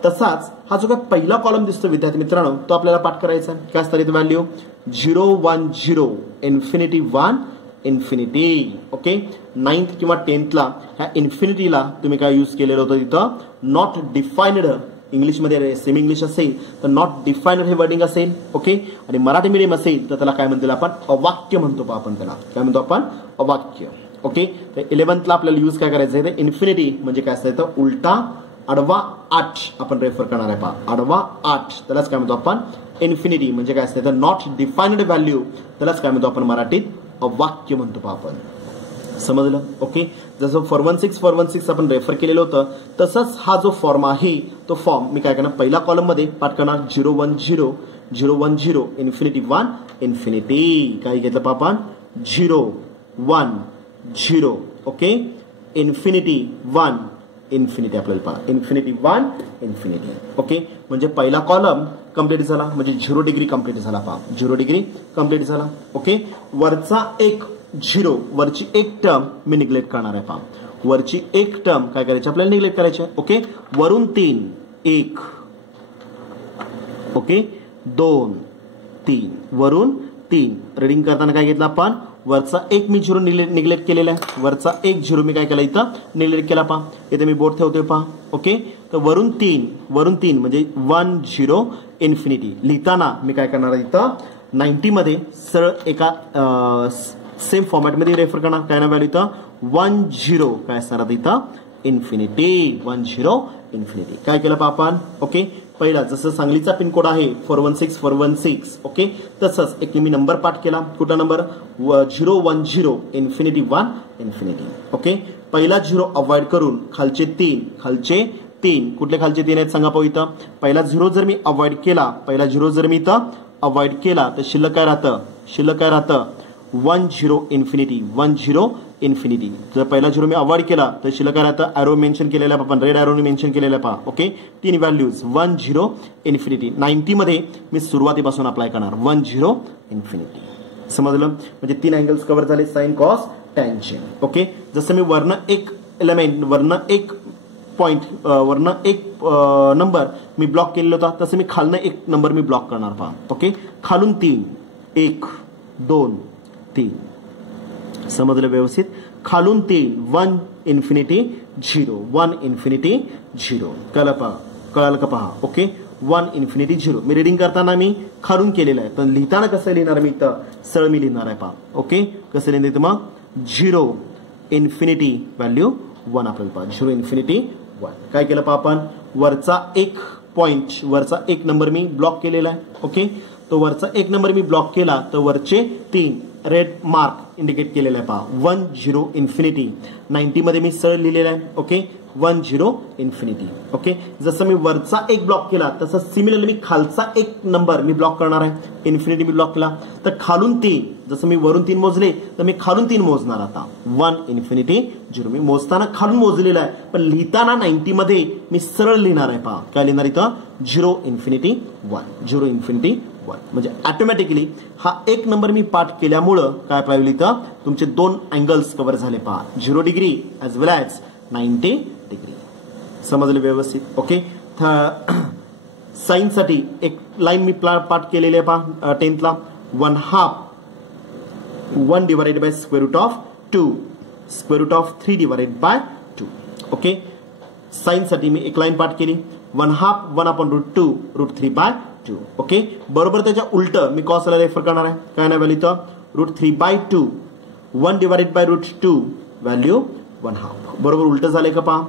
तसाच हा जो काय पहिला कॉलम दिसतो विद्यार्थी मित्रांनो तो आपल्याला पाठ करायचा आहे. काय असणार इथे value 010 infinity 1 infinity. Okay, 9th किंवा 10th ह्या इन्फिनिटीला तुम्ही काय यूज केलेलं होतं तिथं नॉट डिफाइन्ड. इंग्लिशमध्ये सेमी इंग्लिश असेल तर नॉट डिफाइन्ड हे वर्डिंग असेल. ओके, आणि मराठी मीडियम असेल तर त्याला काय म्हणतो आपण अवाक्य म्हणतो. आपण त्याला काय म्हणतो आपण अवाक्य. ओके, तर 11th आपल्याला यूज काय करायचं आहे इन्फिनिटी म्हणजे काय असतं तर उलटा आडवा 8 आपण रेफर करणार आहे. पहा, आडवा 8 त्यालाच काय म्हणतो आपण इन्फिनिटी म्हणजे काय असतं तर नॉट डिफाइन्ड व्हॅल्यू त्यालाच काय म्हणतो आपण मराठीत अवाक्य म्हणतो. पहा आपण समजलं. ओके, जसं 416 आपण रेफर केलेलं होतं तसंच हा जो फॉर्म आहे तो फॉर्म मी काय करणार पहिल्या कॉलम मध्ये पाठ करणार 010 इन्फिनिटी 1 इन्फिनिटी. काय घेतलं आपण 010. ओके, इन्फिनिटी 1 इन्फिनिटी आपल्याला पहा इन्फिनिटी 1 इन्फिनिटी. ओके, म्हणजे पहिला कॉलम कंप्लीट झाला म्हणजे 0 डिग्री कंप्लीट झाला. पहा 0 डिग्री कंप्लीट झाला. ओके, वरचा एक 0 वरची एक टर्म मी निग्लेक्ट करणार आहे. पहा वरची एक टर्म काय करायची आपल्याला निग्लेक्ट करायची आहे. ओके, वरून 3 1 ओके 2 3 वरून 3 रीडिंग करताना काय घेतलं आपण वरचा एक मी 0 निग्लेक्ट केलेला आहे. वरचा एक 0 मी काय केला इथं निग्लेक्ट केला. पहा इथे मी बोर्ड ठेवतोय. पहा ओके, तर वरून 3 म्हणजे 10 इन्फिनिटी लिहिताना मी काय करणार इथं 90 मध्ये सरळ एका सेम फॉर्मॅटमध्ये रेफर करणार. काय ना व्हॅल्यू इथं 10 काय असणार इथं इन्फिनिटी 10 इन्फिनिटी. काय केलं पहा आपण. ओके, पहिला जसं सांगलीचा पिनकोड आहे 416 ओके, तसंच एक मी नंबर पाठ केला. कुठला नंबर 010 इन्फिनिटी 1 इन्फिनिटी. ओके, पहिला 0 अवॉइड करून खालचे 3 कुठले खालचे 3 आहेत सांगा पाहू. इथं पहिला 0 जर मी अवॉइड केला तर शिल्लक काय राहतं 10 इन्फिनिटी. जर पहिला 0 मी अवॉइड केला तर शिल्लक काय राहतं ॲरो मेन्शन केलेला आपण रेड ॲरोने मेन्शन केलेला पहा. Okay, 3 values 10 infinity. 90 मध्ये मी सुरुवातीपासून अप्लाय करणार 10 इन्फिनिटी. समजलं. म्हणजे 3 अँगल्स कव्हर झाले साइन कॉस टॅन्जेंट. ओके, जसं मी वरनं एक एलिमेंट वरनं एक पॉइंट वरनं एक नंबर मी ब्लॉक केलेला होता तसं मी खालनं एक नंबर मी ब्लॉक करणार. पहा ओके, खालून 3 1 2 3 समजलं व्यवस्थित. खालून 3 1 इन्फिनिटी 0 कळालं का पहा. ओके, 1 इन्फिनिटी 0 मी रीडिंग करताना मी खालून केलेलं आहे तर लिहिताना कसं लिहिणार मी तर सरळ मी लिहिणार आहे. पहा ओके, कसं लिहिणार मग 0 इन्फिनिटी व्हॅल्यू 1 आपल्याला पहा 0 इन्फिनिटी 1. काय केलं पहा आपण वरचा एक पॉइंट वरचा एक नंबर मी ब्लॉक केलेला आहे. ओके, तो वरचा एक नंबर मी ब्लॉक केला तर वरचे 3 रेड मार्क इंडिकेट केलेला आहे. पहा 10 इन्फिनिटी. 90 मध्ये मी सरळ लिहिलेला आहे. Okay, 10 infinity. ओके, जसं मी वरचा एक ब्लॉक केला तसं सिमिलरली मी खालचा एक नंबर मी ब्लॉक करणार आहे. इन्फिनिटी मी ब्लॉक केला तर खालून 3 जसं मी वरून 3 मोजले तर मी खालून 3 मोजणार. आता 1 इन्फिनिटी 0 मी मोजताना खालून मोजलेला आहे पण लिहिताना 90 मध्ये मी सरळ लिहिणार आहे. पहा काय लिहिणार इथं 0 इन्फिनिटी 1 1 म्हणजे ऑटोमॅटिकली हा एक नंबर मी पाठ केल्यामुळं काय पाहिलं इथं तुमचे 2 अँगल्स कव्हर झाले पहा 0 degree as well as 90 degree समजले व्यवस्थित ओके साइन साठी एक लाईन मी पाठ केलेली आहे पहा 10th ला 1/2 1 divided by square root of 2 square root of 3 divided by 2 okay sine साठी मी एक लाईन पाठ केली 1/2 1/√2 √3/2 ओके बरोबर त्याच्या उलट मी कॉसला रेफर करणार आहे काय ना व्हॅल्यू तर √3/2 1 डिवाइडेड बाय √2 व्हॅल्यू 1/2 बरोबर उलट झाले का पहा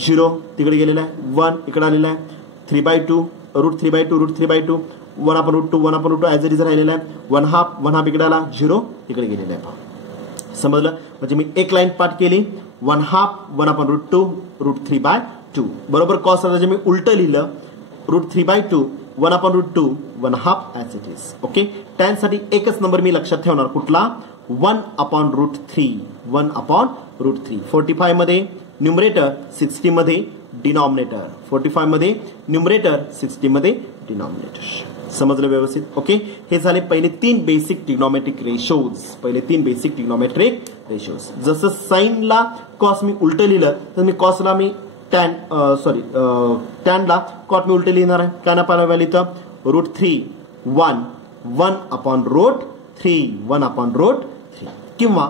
0 तिकडे गेलेला आहे 1 इकडे आलेला आहे 3/2 √3/2 √3/2 1/√2 1/√2 ॲज इट इज राहिलेला आहे 1/2 इकडे आला 0 तिकडे गेलेला आहे पहा समजलं म्हणजे मी एक लाईन पाठ केली 1/2 1/√2 √3/2 बरोबर कॉस जे मी उलट लिहिलं √3/2 1/√2 1/2 as it is okay tan साठी एकच नंबर मी लक्षात ठेवणार कुठला 1/√3 1/√3 45 मध्ये न्यूमरेटर 60 मध्ये डिनॉमिनेटर 45 मध्ये न्यूमरेटर 60 मध्ये डिनॉमिनेटर समजलं व्यवस्थित ओके हे झाले पहिले 3 बेसिक ट्रिग्नोमेट्रिक रेशोज जसं साइनला कॉस मी उलट लिहिलं तर मी कॉसला मी टॅनला कॉट मी उलट लिहिणार आहे काय ना पाहिलं व्हॅल्यू तर √3 1/√3 किंवा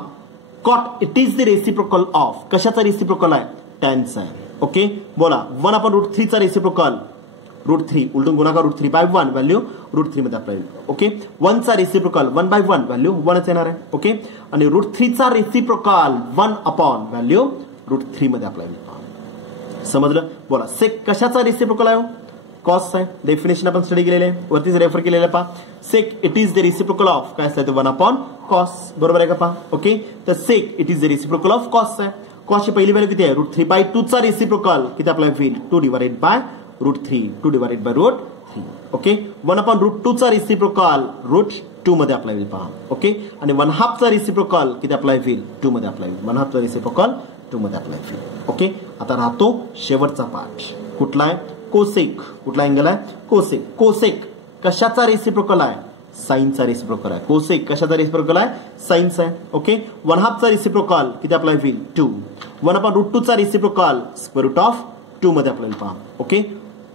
cot it is the reciprocal of कशाचा रेसिप्रोकल आहे टॅनचा आहे ओके बोला 1/√3 चा रेसिप्रोकल √3 उलटून गुणाकार √3/1 व्हॅल्यू √3 मध्ये अप्लाय ओके 1 चा रेसिप्रोकल 1/1 व्हॅल्यू 1च येणार आहे ओके आणि √3 चा रेसिप्रोकल 1 व्हॅल्यू √3 मध्ये अप्लाय समजलं बोला सेक कशाचा रेसिप्रोकल आहे कॉस आहे डेफिनेशन आपण स्टडी केलेले आहे वरतीच रेफर केलेलं पहा sec it is the reciprocal of काय असतं 1/cos बरोबर आहे का पहा ओके तर sec it is the reciprocal of cos आहे कॉसची पहिली व्हॅल्यू किती आहे √3/2 चा रेसिप्रोकल किती अप्लाय होईल 2 डिवाइडेड बाय √3 ओके 1/√2 चा रेसिप्रोकल √2 मध्ये अप्लाय होईल पहा ओके आणि 1/2 चा रेसिप्रोकल किती अप्लाय होईल 2 मध्ये अप्लाय होईल 1/2 चा रेसिप्रोकल 2 मध्ये अप्लाय होईल ओके आता राहतो शेवटचा पार्ट कुठला आहे कोसेक कुठला अँगल आहे कोसेक कशाचा रेसिप्रोकल आहे साइनचा रेसिप्रोकल आहे कोसेक कशाचा रेसिप्रोकल आहे साइनचा आहे ओके 1/2 चा रेसिप्रोकल किती अप्लाय होईल 2 1/√2 चा रेसिप्रोकल स्क्वेअर रूट ऑफ 2 मध्ये अप्लाय पहा ओके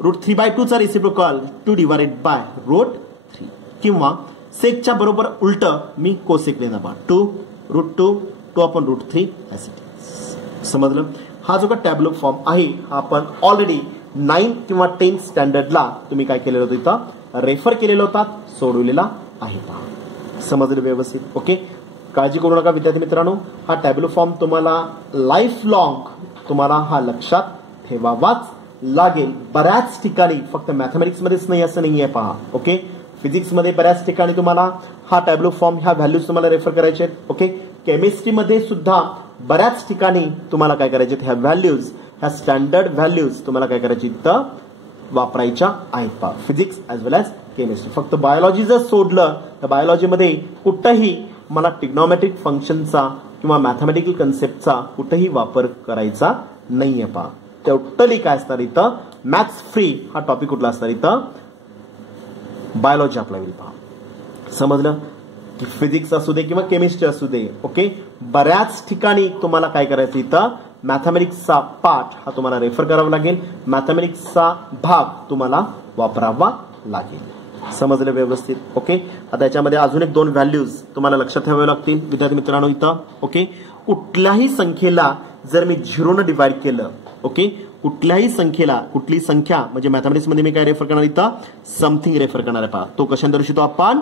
√3/2 चा रेसिप्रोकल 2 डिवाइडेड बाय √3 किंवा सेकच्या बरोबर उलट मी कोसेक लिहिणार पहा 2 √2 2/√3 समजलं हा जो का टॅब्लो फॉर्म आहे हा आपण ऑलरेडी 9 किंवा 10 स्टँडर्डला तुम्ही काय केलेलं होतं इथं रेफर केलेला होता सोडवलेला आहे पहा समजलं व्यवस्थित ओके काळजी करू नका विद्यार्थी मित्रांनो हा टॅब्लो फॉर्म तुम्हाला लाईफ लॉंग तुम्हाला हा लक्षात ठेवावाच लागेल बऱ्याच ठिकाणी फक्त मॅथमॅटिक्स मध्येच नाही असं नाही आहे पहा ओके फिजिक्स मध्ये बऱ्याच ठिकाणी तुम्हाला हा टॅब्लो फॉर्म ह्या व्हॅल्यूज तुम्हाला रेफर करायचे आहेत ओके केमिस्ट्री मध्ये सुद्धा बऱ्याच ठिकाणी तुम्हाला काय करायचे ह्या व्हॅल्यूज ह्या स्टँडर्ड व्हॅल्यूज तुम्हाला काय करायची इथं वापरायच्या आहेत पहा physics as well as chemistry फक्त बायोलॉजी जर सोडलं तर बायोलॉजीमध्ये कुठंही मला ट्रिग्नोमेट्रिक फंक्शनचा किंवा मॅथमॅटिकल कन्सेप्टचा कुठेही वापर करायचा नाहीये पहा टोटली काय असणार इथं मॅथ्स फ्री हा टॉपिक कुठला असणार इथं बायोलॉजी अप्लाय होईल पहा समजलं की फिजिक्स असू दे किंवा केमिस्ट्री असू दे ओके बऱ्याच ठिकाणी तुम्हाला काय करायचं इथं मॅथमॅटिक्सचा पार्ट हा तुम्हाला रेफर करावा लागेल मॅथमॅटिक्सचा भाग तुम्हाला वापरावा लागेल समजलं व्यवस्थित ओके आता याच्यामध्ये अजून एक 2 व्हॅल्यूज तुम्हाला लक्षात ठेवावे लागतील विद्यार्थी मित्रांनो इथं ओके कुठल्याही संख्येला जर मी 0 ने डिवाइड केलं ओके कुठल्याही संख्येला कुठली संख्या म्हणजे मॅथमॅटिक्स मध्ये मी काय रेफर करणार इथं समथिंग रेफर करणार आहे पहा तो कशाने दर्शवतो आपण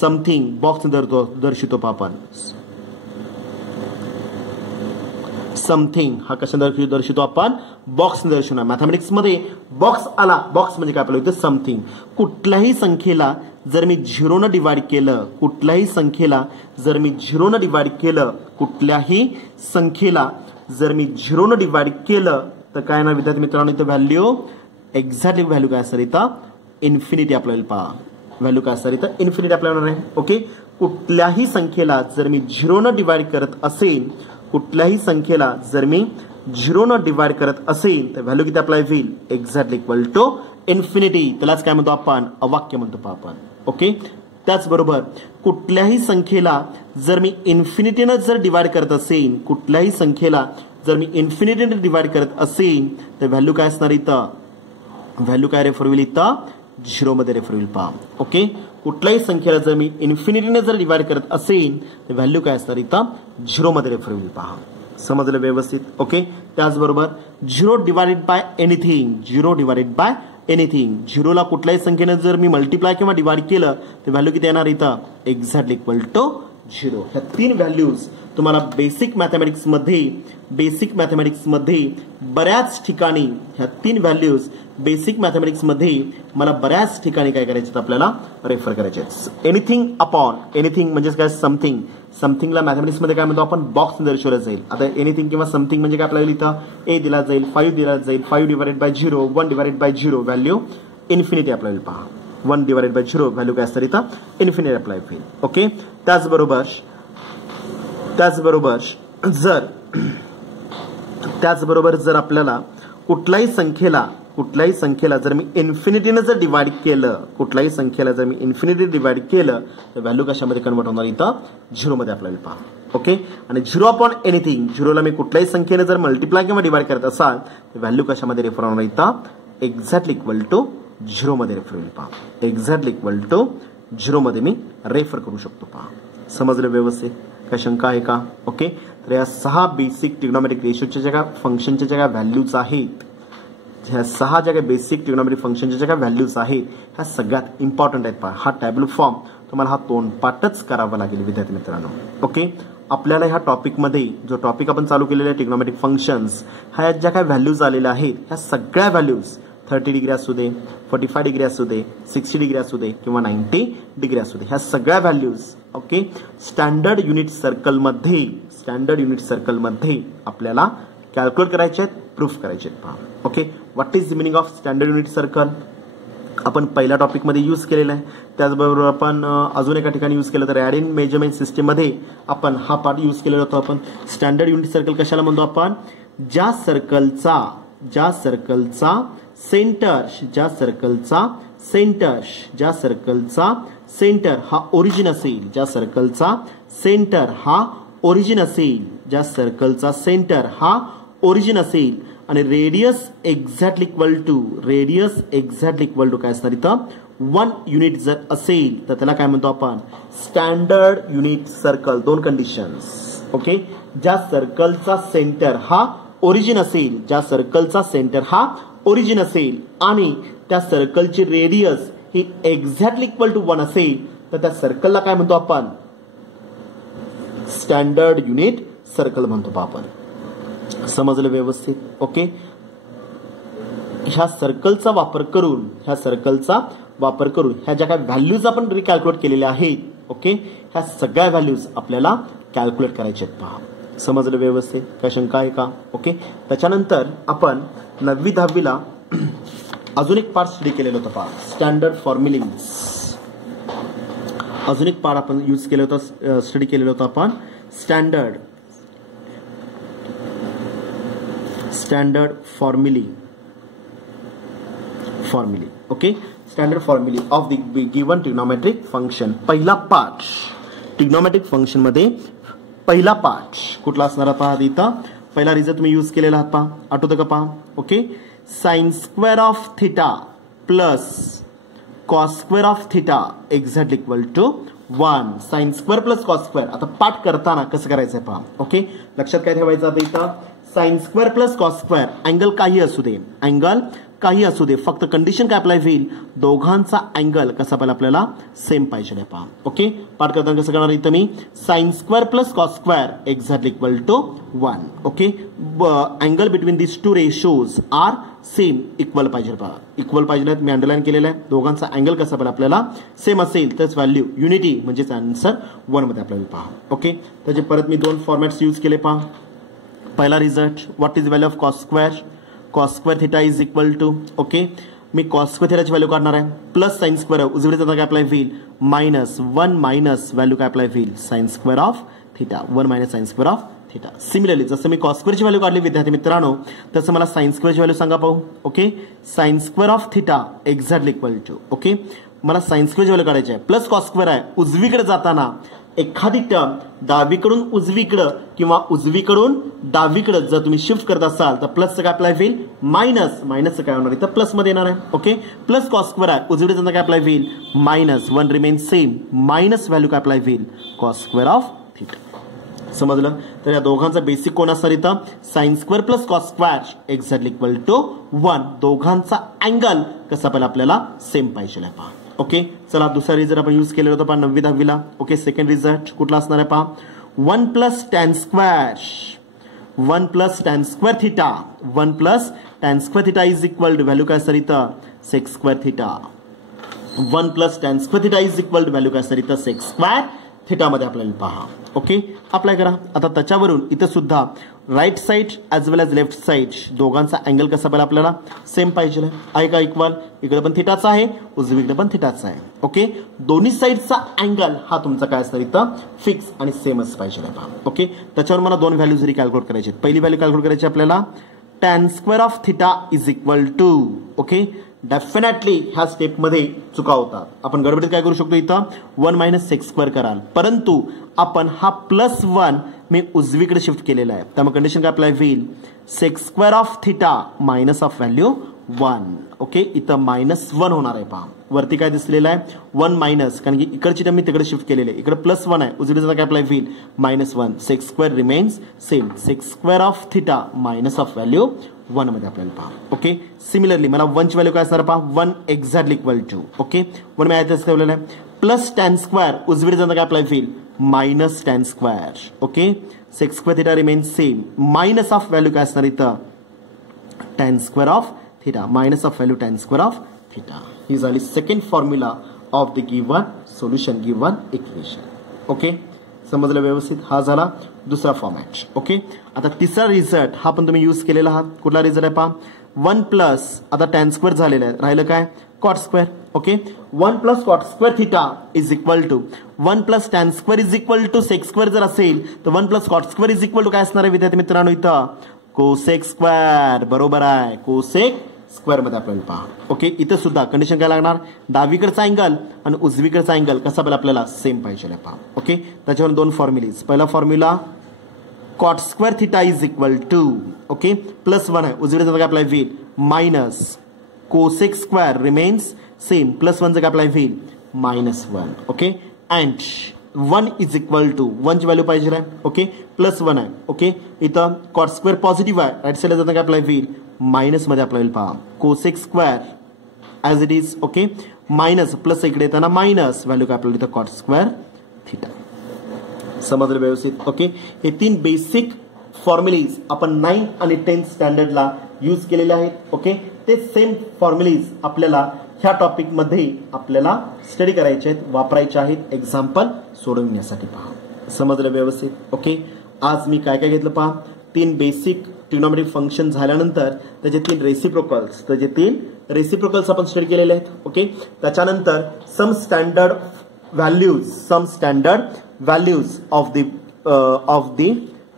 समथिंग बॉक्स दर्शवतो पहा आपण समथिंग हा कशाने दर्शवतो आपण बॉक्स दर्शवणार मॅथमॅटिक्स मध्ये बॉक्स आला बॉक्स म्हणजे काय आपल्याला इथं समथिंग कुठल्याही संख्येला जर मी 0 ने डिवाइड केलं कुठल्याही संख्येला जर मी 0 ने डिवाइड केलं कुठल्याही संख्येला जर मी 0 ने डिवाइड केलं तर काय ना विद्यार्थी मित्रांनो इथं व्हॅल्यू एक्झॅक्टली व्हॅल्यू काय असणार इथं इन्फिनिटी आपल्याला पहा व्हॅल्यू काय असणार इथं इन्फिनिटी अप्लाय होणार आहे ओके कुठल्याही संख्येला जर मी 0 ने डिवाइड करत असेल कुठल्याही संख्येला जर मी 0 ने डिवाइड करत असेल तर व्हॅल्यू किती अप्लाय होईल एक्झॅक्टली इक्वल टू इन्फिनिटी त्यालाच काय म्हणतो आपण अवाक्य म्हणतो आपण ओके. त्याचबरोबर कुठल्याही संख्येला जर मी इन्फिनिटीनं जर डिवाइड करत असेल, कुठल्याही संख्येला जर मी इन्फिनिटीनं डिवाइड करत असेल तर व्हॅल्यू काय असणार इथं, व्हॅल्यू काय रेफर होईल इथं, 0 मध्ये रेफर होईल पहा. ओके. कुठल्याही संख्येला जर मी इन्फिनिटीने जर डिवाइड करत असेल तर व्हॅल्यू काय असणार इथं, 0 मध्ये रेफर होईल पहा. समजलं व्यवस्थित. ओके. त्याचबरोबर 0 divided by anything, 0 divided by anything, 0 ला कुठल्याही संख्येने जर मी मल्टिप्लाय किंवा डिवाइड केलं तर व्हॅल्यू किती येणार इथं, एक्झॅक्टली इक्वल टू 0. ह्या 3 व्हॅल्यूज तुम्हाला बेसिक मॅथमॅटिक्समध्ये बऱ्याच ठिकाणी, ह्या 3 व्हॅल्यूज बेसिक मॅथमॅटिक्समध्ये मला बऱ्याच ठिकाणी काय करायचे आपल्याला रेफर करायचे. एनिथिंग अपॉन, एनिथिंग म्हणजे काय, समथिंग, समथिंगला मॅथमॅटिक्समध्ये काय म्हणतो आपण, बॉक्स दर्शवलं जाईल. आता एनिथिंग किंवा समथिंग म्हणजे काय आपल्याला इथं ए दिला जाईल, 5 दिला जाईल, 5 divided by 0, 1 divided bye 0, value infinity आपल्याला पहा. 1 डिवाइडेड बाय 0 व्हॅल्यू काय असणार इथं, इन्फिनिटी अप्लाय होईल. ओके. त्याचबरोबर जर आपल्याला कुठल्याही संख्येला जर मी इन्फिनिटीने जर डिवाइड केलं, कुठल्याही संख्येला जर मी इन्फिनिटी डिवाइड केलं तर व्हॅल्यू कशामध्ये कन्वर्ट होणार इथं, 0 मध्ये आपल्याला पहा. ओके. आणि 0 अपॉन एनिथिंग, 0 ला मी कुठल्याही संख्येने जर मल्टिप्लाय किंवा डिवाइड करत असाल तर व्हॅल्यू कशामध्ये रेफर होणार इथं, एक्झॅक्टली इक्वल टू 0 मध्ये रेफर होईल पहा. एक्झॅक्टली इक्वल टू 0 मध्ये मी रेफर करू शकतो पहा. समजलं व्यवस्थित, काय शंका आहे का? ओके. तर या 6 बेसिक ट्रिग्नोमेट्रिक रेशोच्या ज्या फंक्शनच्या ज्या व्हॅल्यूज आहेत, ह्या 6 ज्या बेसिक ट्रिग्नोमेट्रिक फंक्शनच्या ज्या व्हॅल्यूज आहेत ह्या सगळ्यात इम्पॉर्टंट आहेत पहा. हा टॅब्लू फॉर्म तुम्हाला हा तोंडपाठच करावा लागेल विद्यार्थी मित्रांनो. ओके. आपल्याला ह्या टॉपिकमध्ये जो टॉपिक आपण चालू केलेला आहे ट्रिग्नोमेट्रिक फंक्शन्स, ह्या ज्या काही व्हॅल्यूज आलेल्या आहेत ह्या सगळ्या व्हॅल्यूज 30 डिग्री असू दे, 45 डिग्री असू दे, 60 डिग्री असू दे किंवा 90 डिग्री असू दे, ह्या सगळ्या व्हॅल्यूज ओके स्टँडर्ड युनिट सर्कलमध्ये आपल्याला कॅल्क्युलेट करायचे आहेत, प्रूफ करायचे आहेत पहा. Okay. What is the meaning of standard unit circle आपण पहिल्या टॉपिकमध्ये यूज केलेला आहे. त्याचबरोबर आपण अजून एका ठिकाणी यूज केलं तर रॅडियन मेजरमेंट सिस्टीममध्ये आपण हा पार्ट यूज केलेला होता. आपण स्टँडर्ड युनिट सर्कल कशाला म्हणतो आपण, ज्या सर्कलचा सेंटर हा ओरिजिन असेल, ज्या सर्कलचा सेंटर हा ओरिजिन असेल आणि रेडियस एक्झॅक्टली इक्वल टू काय असणार इथं 1 युनिट जर असेल तर त्याला काय म्हणतो आपण, standard unit circle. 2 conditions. Okay. ज्या सर्कलचा सेंटर हा ओरिजिन असेल आणि त्या सर्कलची रेडियस ही एक्झॅक्टली इक्वल टू 1 असेल तर त्या सर्कलला काय म्हणतो आपण, स्टँडर्ड युनिट सर्कल म्हणतो आपण. समजलं व्यवस्थित. ओके. ह्या सर्कलचा वापर करून ह्या ज्या काही व्हॅल्यूज आपण रिकॅल्क्युलेट केलेल्या आहेत, ओके, ह्या सगळ्या व्हॅल्यूज आपल्याला कॅल्क्युलेट करायचे आहेत पहा. समजलं व्यवस्थित, काय शंका आहे का? ओके. त्याच्यानंतर आपण 9वी 10वीला अजून एक पार्ट स्टडी केलेलं होतं पहा, स्टँडर्ड फॉर्म्युलिंग्स. अजून एक पार्ट आपण यूज केलं होतं, स्टडी केलेलं होतं आपण, standard फॉर्म्युली. Okay. Standard फॉर्म्युली of the given trigonometric function. पहिला पार्ट ट्रिग्नोमेट्रिक फंक्शन मध्ये पहिला पार्ट कुठला असणार पहा इथं. पहिला रिझल्ट तुम्ही यूज केलेला आहात पहा, आठवतं का पहा. Okay. Sine square of theta plus cos square of theta exactly equal to 1. Sine square plus cos square. आता पाठ करताना कसं करायचं पहा. ओके. लक्षात काय ठेवायचं आता इथं, sine square plus cos square, angle काही असू दे, फक्त कंडिशन काय अप्लाय होईल, दोघांचा अँगल कसा पाहिजे आपल्याला, सेम पाहिजे पहा. ओके. पाठ करताना कसं करणार इथं मी, sine square plus cos square exactly equal to 1. Okay. Angle between this 2 ratios are same, equal पाहिजे पहा. इक्वल पाहिजे मी अंडरलाईन केलेलं आहे. दोघांचा अँगल कसा पाहिजे आपल्याला, सेम असेल तरच व्हॅल्यू युनिटी म्हणजेच आन्सर 1 मध्ये आपल्याला पहा. ओके. त्याचे परत मी 2 फॉर्मॅट्स यूज केले पहा. पहिला result, what is value of cos square theta is equal to, okay, मी कॉस स्क्वेअर थिटाची व्हॅल्यू काढणार आहे, प्लस साइन स्क्वेअर उजवीकडे काय अप्लाय होईल, -1 मायनस व्हॅल्यू काय अप्लाय होईल, sign square of theta, 1 minus sign square of theta. Similarly जसं मी कॉस स्क्वेअरची व्हॅल्यू काढली विद्यार्थी मित्रांनो, तसं मला साइन स्क्वेअरची व्हॅल्यू सांगा पाहू. Okay. Sine square of theta exactly equal to, okay, मला साइन स्क्वेअरची व्हॅल्यू काढायची आहे, प्लस कॉस स्क्वेअर आहे, उजवीकडे जाताना एखादी टर्म डावीकडून उजवीकडं किंवा उजवीकडून डावीकडे जर तुम्ही शिफ्ट करत असाल तर प्लसचं काय अप्लाय होईल, मायनसचं काय होणार, तर प्लस मध्ये येणार आहे. ओके, प्लस कॉस स्क्वेअर आहे, उजवीकडे जाताना काय अप्लाय होईल, minus, one remain same, minus value काय अप्लाय होईल, कॉस स्क्वेअर ऑफ थीटा. समजलं? तर या दोघांचा बेसिक कोण असणार इथं, sine square plus cos square exactly equal to 1. दोघांचा अँगल कसा पाहिजे आपल्याला, सेम पाहिजे पहा. ओके, चला दुसरा रिझल्ट आपण यूज केलेला होता पहा 9वी 10वीला. ओके, सेकंड रिझल्ट कुठला असणार आहे पहा, 1 plus tan square, 1 plus tan square theta, 1 plus tan square theta is equal to value काय सर इथं, sec square theta. 1 plus tan square theta is equal to value काय सर इथं, sec square theta मध्ये आपल्याला पहा. Okay, apply करा. आता त्याच्यावरून इथं सुद्धा right side as well as left side दोघांचा अँगल कसा पाहिजे आपल्याला, सेम पाहिजे आहे का, इक्वल. इकडे पण थिटाचा आहे, उजवीकडे पण थिटाचा आहे. ओके, दोन्ही साइडचा अँगल हा तुमचा काय असणार इथं, फिक्स आणि सेमच पाहिजे आहे पहा. ओके, त्याच्यावर मला दोन व्हॅल्यू जरी कॅल्क्युलेट करायची. पहिली व्हॅल्यू कॅल्क्युलेट करायची आपल्याला, tan square of theta is equal to. Okay, definitely ह्या स्टेपमध्ये चुका होतात. आपण गडबडीत काय करू शकतो इथं, 1 मायनस सेक स्क्वेअर कराल, परंतु आपण हा +1 मी उजवीकडे शिफ्ट केलेला आहे, त्यामुळे कंडिशन काय अप्लाय होईल, sec square of theta minus of value 1. Okay, इथं -1 होणार आहे पहा. वरती काय दिसलेलं आहे, 1 मायनस, कारण की इकडची टर्म मी तिकडे शिफ्ट केलेली आहे, इकडे +1 आहे, उजवीकडे काय अप्लाय होईल, -1. Sec square remains same, sec square of theta minus of value 1 मध्ये आपल्याला पहा. ओके, सिमिलरली मला 1 ची व्हॅल्यू काय असणार पहा, 1 एक्झॅक्टली इक्वल टू. ओके, 1 मी आयतच ठेवलेलं आहे, प्लस टॅन स्क्वेअर, उजवीकडे जाताना काय अप्लाय होईल, minus tan square. Okay, sec square theta remains same, minus of value काय असणार इथं, tan square of theta, minus of value tan square of theta. ही झाली second formula of the given solution, given equation. Okay, समजलं व्यवस्थित. हा झाला दुसरा फॉर्मॅट. ओके, आता तिसरा रिझल्ट हा पण तुम्ही यूज केलेला आहात. कुठला रिझल्ट आहे पहा, 1 प्लस, आता टॅन स्क्वेअर झालेला आहे, राहिलं काय, cot square. Okay, 1 plus cot square theta is equal to 1 plus tan square is equal to sec square जर असेल तर 1 plus cot square is equal to काय असणार आहे विद्यार्थी मित्रांनो इथं, कोसेक स्क्वेअर. बरोबर आहे, कोसेक स्क्वेअर मध्ये आपल्याला पहा. ओके, इथं सुद्धा कंडिशन काय लागणार, डावीकडचा अँगल आणि उजवीकडचा अँगल कसा पाहिजे आपल्याला, सेम पाहिजे पहा. ओके, त्याच्यावर दोन फॉर्म्युलीज. पहिला formula cot square theta is equal to, okay, +1 आहे, उजवीकडे काय अप्लाय होईल, minus cosec square remains same, +1 काय अप्लाय होईल, -1. Okay, and 1 is equal to 1 ची व्हॅल्यू पाहिजे आहे. ओके, +1 आहे. ओके, इथं कॉट स्क्वेअर पॉझिटिव्ह आहे, राईट साईडला जाताना काय अप्लाय होईल, मायनस मध्ये आपल्याला पहा, cosec square as it is. Okay, minus plus इकडे येताना मायनस व्हॅल्यू काय आपल्याला इथं, कॉट स्क्वेअर थिटा. समजलं व्यवस्थित. ओके, हे 3 बेसिक फॉर्म्युलीज आपण 9 आणि 10 स्टँडर्डला यूज केलेले आहेत. ओके, ते सेम फॉर्म्युलीज आपल्याला ह्या टॉपिक मध्ये आपल्याला स्टडी करायचे आहेत, वापरायचे आहेत एक्झाम्पल सोडवण्यासाठी. पहा, समजलं व्यवस्थित. ओके, आज मी काय काय घेतलं पहा, 3 बेसिक ट्रिग्नोमेट्रिक फंक्शन झाल्यानंतर त्याचे 3 रेसिप्रोकल्स, त्याचे 3 रेसिप्रोकल्स आपण स्टडी केलेले आहेत. ओके, त्याच्यानंतर some standard values of the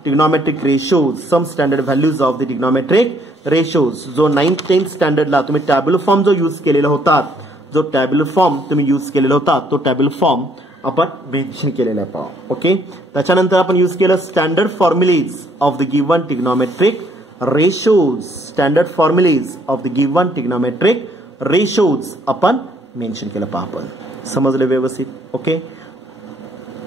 trigonometric ratios, some standard values of the trigonometric ratios, जो 9th 10th स्टँडर्डला तुम्ही टॅब्युलर फॉर्म जो यूज केलेला होता, तो टॅब्युलर फॉर्म आपण मेन्शन केलेला आहे पहा. ओके, त्याच्यानंतर आपण यूज केलं standard formulae of the given trigonometric ratios, आपण मेन्शन केलं पहा. आपण समजलं व्यवस्थित. ओके,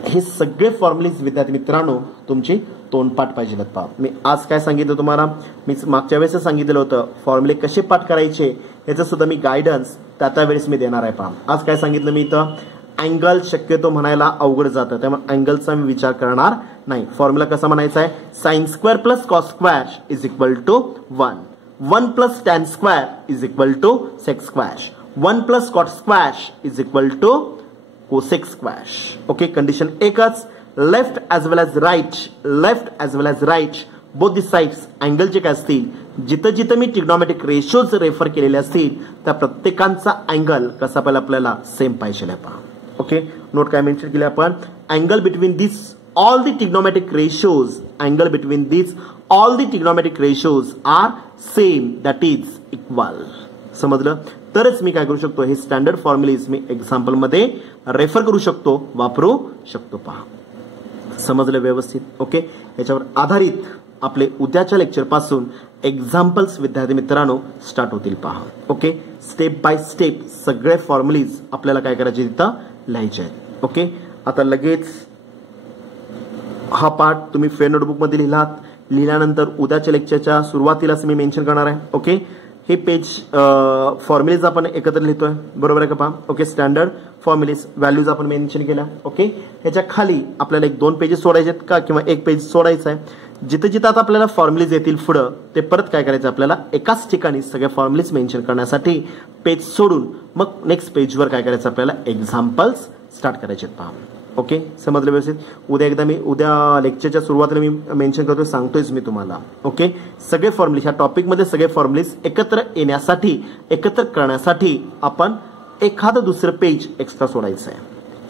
हे सगळे फॉर्म्युलीज विद्यार्थी मित्रांनो तुमची तोंडपाठ पाहिजे पहा. मी आज काय सांगितलं तुम्हाला, मी मागच्या वेळेस सांगितलेलं होतं फॉर्म्युले कसे पाठ करायचे याचं सुद्धा मी गायडन्स त्या वेळेस मी देणार आहे पहा. आज काय सांगितलं मी इथं, अँगल शक्यतो म्हणायला अवघड जातं, त्यामुळे अँगलचा मी विचार करणार नाही. फॉर्म्युला कसा म्हणायचा आहे, sine square plus cos square is equal to 1, 1 plus tan square is equal to sec square, 1 plus cot square is equal to cosec square. Okay, condition एकच, left as well as right both the sides अँगलचे काय असतील, जिथं जिथं मी trigonometric ratios refer केलेले असतील त्या प्रत्येकांचा angle कसा पाहिजे आपल्याला, सेम पाहिजे पहा. ओके, नोट काय मेन्शन केले आपण, angle between this all the trigonometric ratios are same, that is equal. समजलं. तरच मी काय करू शकतो, हे स्टँडर्ड फॉर्म्युलेज मी एक्झाम्पलमध्ये रेफर करू शकतो, वापरू शकतो. पहा, समजलं व्यवस्थित? ओके, याच्यावर आधारित आपले उद्याच्या लेक्चर पासून एक्झाम्पल्स विद्यार्थी मित्रांनो स्टार्ट होतील. पहा, ओके, स्टेप बाय स्टेप सगळे फॉर्म्युलेज आपल्याला काय करायचे तिथं लिहायचे आहेत. ओके, आता लगेच हा पार्ट तुम्ही फेअर नोटबुक मध्ये लिहिल्यानंतर उद्याच्या लेक्चरच्या सुरुवातीलाच मी मेन्शन करणार आहे. ओके, हे पेज फॉर्म्युलेज आपण एकत्र लिहितोय, बरोबर आहे का? पहा, ओके, स्टँडर्ड फॉर्म्युलेज व्हॅल्यूज आपण मेन्शन केल्या. ओके, ह्याच्या खाली आपल्याला 1-2 पेजेस सोडायचे आहेत का, किंवा 1 पेज सोडायचं आहे. जिथे जिथे आता आपल्याला फॉर्म्युलेज येतील पुढं, ते परत काय करायचं आपल्याला एकाच ठिकाणी सगळे फॉर्म्युलेज मेन्शन करण्यासाठी पेज सोडून मग नेक्स्ट पेजवर काय करायचं आपल्याला एक्झाम्पल्स स्टार्ट करायचे आहेत. पहा, ओके, समजलं व्यवस्थित? उद्या लेक्चरच्या सुरुवातीला मी मेन्शन करतोय, सांगतोयच मी तुम्हाला. ओके, सगळे फॉर्म्युलेज ह्या टॉपिकमध्ये सगळे फॉर्म्युलेज एकत्र येण्यासाठी, एकत्र करण्यासाठी आपण एखादं दुसरं पेज एक्स्ट्रा सोडायचं आहे.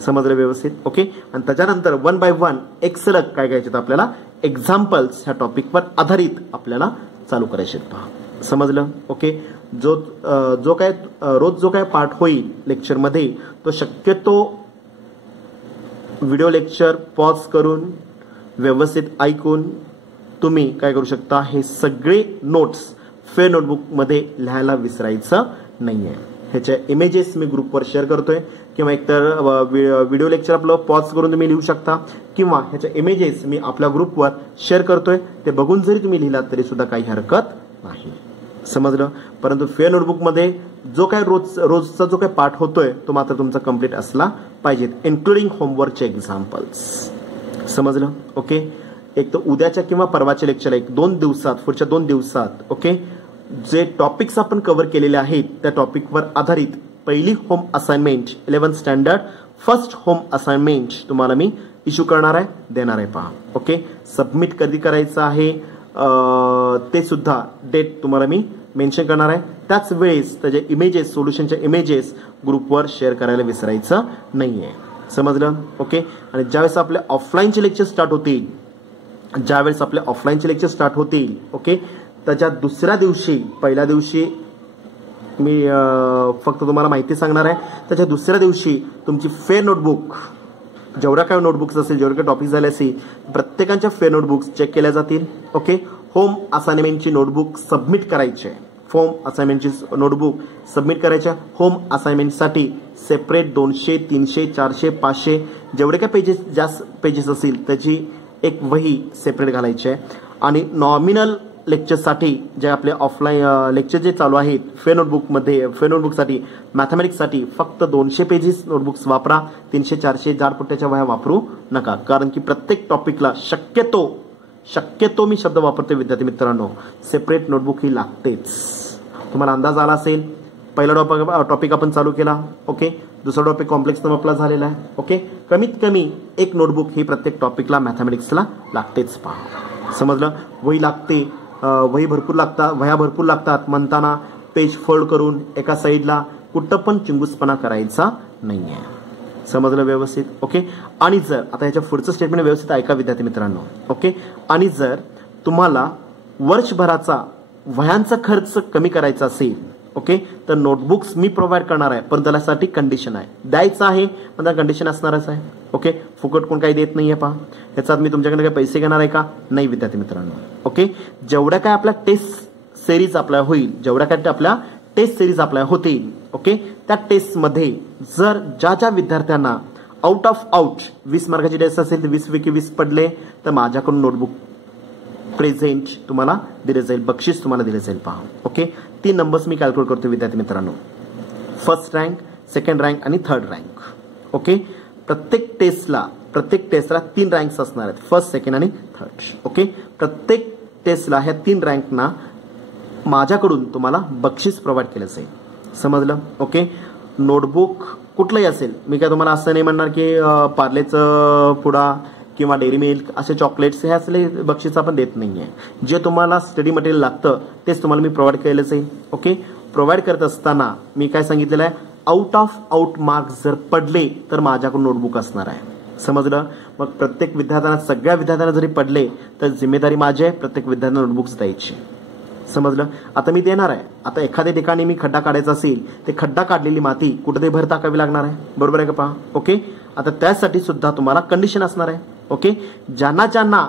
समजलं व्यवस्थित? ओके, आणि त्याच्यानंतर 1 by 1 एक सलग काय करायचे आपल्याला एक्झाम्पल्स ह्या टॉपिकवर आधारित आपल्याला चालू करायचे. पहा, समजलं? ओके, जो काय रोज जो काय पार्ट होईल लेक्चरमध्ये, तो शक्यतो व्हिडिओ लेक्चर पॉज करून व्यवस्थित ऐकून तुम्ही काय करू शकता, हे सगळे नोट्स फेअर नोटबुकमध्ये लिहायला विसरायचं नाहीये. ह्याच्या इमेजेस मी ग्रुपवर शेअर करतोय, किंवा एकतर व्हिडिओ लेक्चर आपलं पॉज करून तुम्ही लिहू शकता, किंवा ह्याच्या इमेजेस मी आपल्या ग्रुपवर शेअर करतोय, ते बघून जरी तुम्ही लिहिलात तरी सुद्धा काही हरकत नाही. समजलं? परंतु फेअर नोटबुकमध्ये जो काय रोजचा जो काय पार्ट होतोय तो मात्र तुमचा कंप्लीट असला पाहिजे, इन्क्लुडिंग होमवर्कचे एक्झाम्पल्स. समजलं? ओके, एक तर उद्याच्या किंवा परवाच्या लेक्चरला 1-2 दिवसात, पुढच्या 2 दिवसात, ओके, जे टॉपिक्स आपण कव्हर केलेले आहेत त्या टॉपिकवर आधारित पहिली home assignment 11th standard first home assignment तुम्हाला मी इश्यू करणार आहे, देणार आहे. पहा, ओके, सबमिट कधी करायचं आहे ते सुद्धा डेट तुम्हाला मी मेन्शन करणार आहे. त्याच वेळेस त्याचे इमेजेस, सोल्युशनच्या इमेजेस ग्रुपवर शेअर करायला विसरायचं नाहीये. समजलं? ओके, आणि ज्यावेळेस आपले ऑफलाईनचे लेक्चर स्टार्ट होतील, ओके, त्याच्या दुसऱ्या दिवशी, पहिल्या दिवशी मी फक्त तुम्हाला माहिती सांगणार आहे, त्याच्या दुसऱ्या दिवशी तुमची फेअर नोटबुक, जेवढ्या काय नोटबुक्स असेल, जेवढे काय टॉपिक झाले असेल, प्रत्येकाच्या फेअर नोटबुक्स चेक केल्या जातील. ओके, होम असाइनमेंटची नोटबुक सबमिट करायची आहे. होम असाइनमेंटची नोटबुक सबमिट करायच्या. होम असाइनमेंटसाठी सेपरेट 200, 300, 400, 500 जेवढे काय पेजेस, जास्त पेजेस असतील त्याची एक वही सेपरेट घालायची आहे. आणि नॉमिनल लेक्चरसाठी जे आपले ऑफलाईन लेक्चर जे चालू आहेत फेअर नोटबुकसाठी मॅथमॅटिक्ससाठी फक्त 200 पेजेस नोटबुक्स वापरा. 300, 400 जाडपुट्ट्याच्या वह्या वापरू नका, कारण की प्रत्येक टॉपिकला शक्यतो मी शब्द वापरते विद्यार्थी मित्रांनो, सेपरेट नोटबुक ही लागतेच. तुम्हाला अंदाज आला असेल, पहिला टॉपिक आपण चालू केला, ओके, दुसरा टॉपिक कॉम्प्लेक्स आपला झालेला आहे. ओके, कमीत कमी एक नोटबुक ही प्रत्येक टॉपिकला मॅथमॅटिक्सला लागतेच. पहा, समजलं? वही लागते, वह्या भरपूर लागतात म्हणताना पेज फोल्ड करून एका साईडला कुठं पण चिंगूसपणा करायचा नाहीये. समजलं व्यवस्थित? ओके, आणि जर आता याच्या पुढचं स्टेटमेंट व्यवस्थित ऐका विद्यार्थी मित्रांनो. ओके, आणि जर तुम्हाला वर्षभराचा वह्यांचा खर्च कमी करायचा असेल, ओके, तर नोटबुक्स मी प्रोव्हाइड करणार आहे, पण त्यासाठी कंडिशन आहे, द्यायचं आहे पण त्या कंडिशन असणारच आहे. ओके, फुकट कोण काही देत नाहीये. पहा, याच्यात मी तुमच्याकडे काही पैसे घेणार आहे का? नाही विद्यार्थी मित्रांनो. ओके, जेवढ्या काय आपल्या टेस्ट सिरीज आपल्या होतील, ओके, त्या टेस्टमध्ये जर ज्या विद्यार्थ्यांना आउट ऑफ 20 मार्काची टेस्ट असेल तर 20 पैकी 20 पडले तर माझ्याकडून नोटबुक प्रेझेंट तुम्हाला दिले जाईल, बक्षीस तुम्हाला दिले जाईल. पहा, ओके, 3 नंबर्स मी कॅल्क्युलेट करतो विद्यार्थी मित्रांनो, फर्स्ट रँक, सेकंड रँक आणि थर्ड रँक. ओके, प्रत्येक टेस्टला 3 रँक्स असणार आहेत, फर्स्ट, सेकंड आणि थर्ड. ओके, प्रत्येक टेस्टला ह्या 3 रँकना माझ्याकडून तुम्हाला बक्षीस प्रोव्हाइड केलं जाईल. समजलं? ओके, नोटबुक कुठलंही असेल, मी काय तुम्हाला असं नाही म्हणणार की पार्लेचं पुडा किंवा डेअरी मिल्क असे चॉकलेट्स हे असले बक्षीस आपण देत नाहीये. जे तुम्हाला स्टडी मटेरियल लागतं तेच तुम्हाला मी प्रोव्हाइड केलं जाईल. ओके, प्रोव्हाइड करत असताना मी काय सांगितलेलं आहे, आउट मार्क्स जर पडले तर माझ्याकडून नोटबुक असणार आहे. समजलं? मग प्रत्येक विद्यार्थ्यांना, सगळ्या विद्यार्थ्यांना जरी पडले तर जिम्मेदारी माझी आहे, प्रत्येक विद्यार्थ्यांना नोटबुक्स द्यायची. समजलं? आता मी देणार आहे, आता एखाद्या ठिकाणी मी खड्डा काढायचा असेल, ते खड्डा काढलेली माती कुठे भर टाकावी लागणार आहे, बरोबर आहे का पहा. ओके, आता त्यासाठी सुद्धा तुम्हाला कंडिशन असणार आहे. ओके, ज्यांना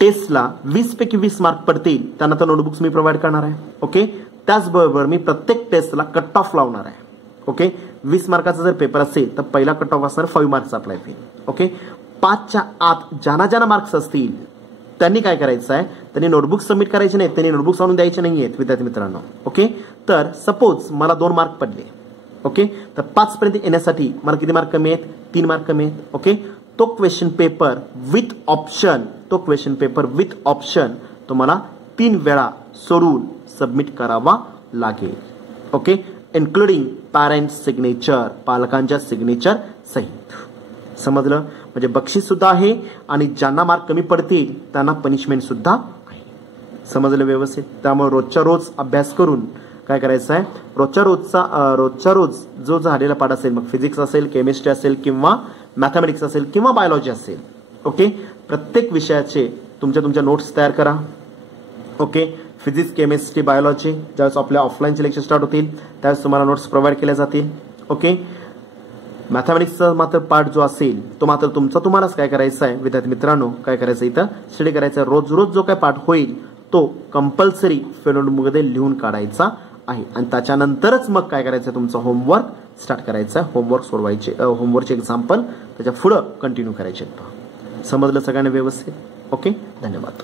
टेस्टला 20 पैकी 20 मार्क पडतील त्यांना तर नोटबुक्स मी प्रोव्हाइड करणार आहे. ओके, त्याचबरोबर मी प्रत्येक टेस्टला कट ऑफ लावणार आहे. ओके, 20 मार्काचा जर पेपर असेल तर पहिला कट ऑफ असणार 5 मार्क्सचा अप्लाय होईल. ओके, 5च्या आत ज्यांना मार्क्स असतील त्यांनी काय करायचं आहे, त्यांनी नोटबुक सबमिट करायचे नाहीत, त्यांनी नोटबुक्स आणून द्यायचे नाहीयेत विद्यार्थी मित्रांनो. ओके, तर सपोज मला 2 मार्क पडले. ओके, तर 5 पर्यंत येण्यासाठी मला किती मार्क कमी आहेत, 3 मार्क कमी आहेत. ओके, तो क्वेश्चन पेपर विथ ऑप्शन तुम्हाला 3 वेळा सोडून सबमिट करावा लागेल. ओके, इन्क्लुडिंग पॅरेंट्स सिग्नेचर, पालकांच्या सिग्नेचर सहित. समजलं? म्हणजे बक्षीस सुद्धा आहे आणि ज्यांना मार्क कमी पडतील त्यांना पनिशमेंट सुद्धा आहे. समजलं व्यवस्थित? त्यामुळे रोजच्या रोज अभ्यास करून काय करायचं आहे, रोजच्या रोज जो झालेला पाठ असेल, मग फिजिक्स असेल, केमिस्ट्री असेल किंवा मॅथमॅटिक्स असेल किंवा बायोलॉजी असेल. ओके, प्रत्येक विषयाचे तुमच्या नोट्स तयार करा. ओके, फिजिक्स, केमिस्ट्री, बायोलॉजी ज्यावेळेस आपल्या ऑफलाईनचे लेक्चर स्टार्ट होतील त्यावेळेस तुम्हाला नोट्स प्रोव्हाइड केल्या जातील. ओके, मॅथमॅटिक्सचा मात्र पार्ट जो असेल तो मात्र तुम्हालाच काय करायचं आहे विद्यार्थी मित्रांनो, काय करायचं इथं स्टडी करायचं. रोज जो काय पाठ होईल तो कंपल्सरी नोटबुकमध्ये लिहून काढायचा आहे आणि त्याच्यानंतरच मग काय करायचं, तुमचं होमवर्क स्टार्ट करायचं. होमवर्क सोडवायचे, होमवर्कचे एक्झाम्पल त्याच्या पुढं कंटिन्यू करायचे. समजलं सगळ्यांना व्यवस्थित? ओके, धन्यवाद.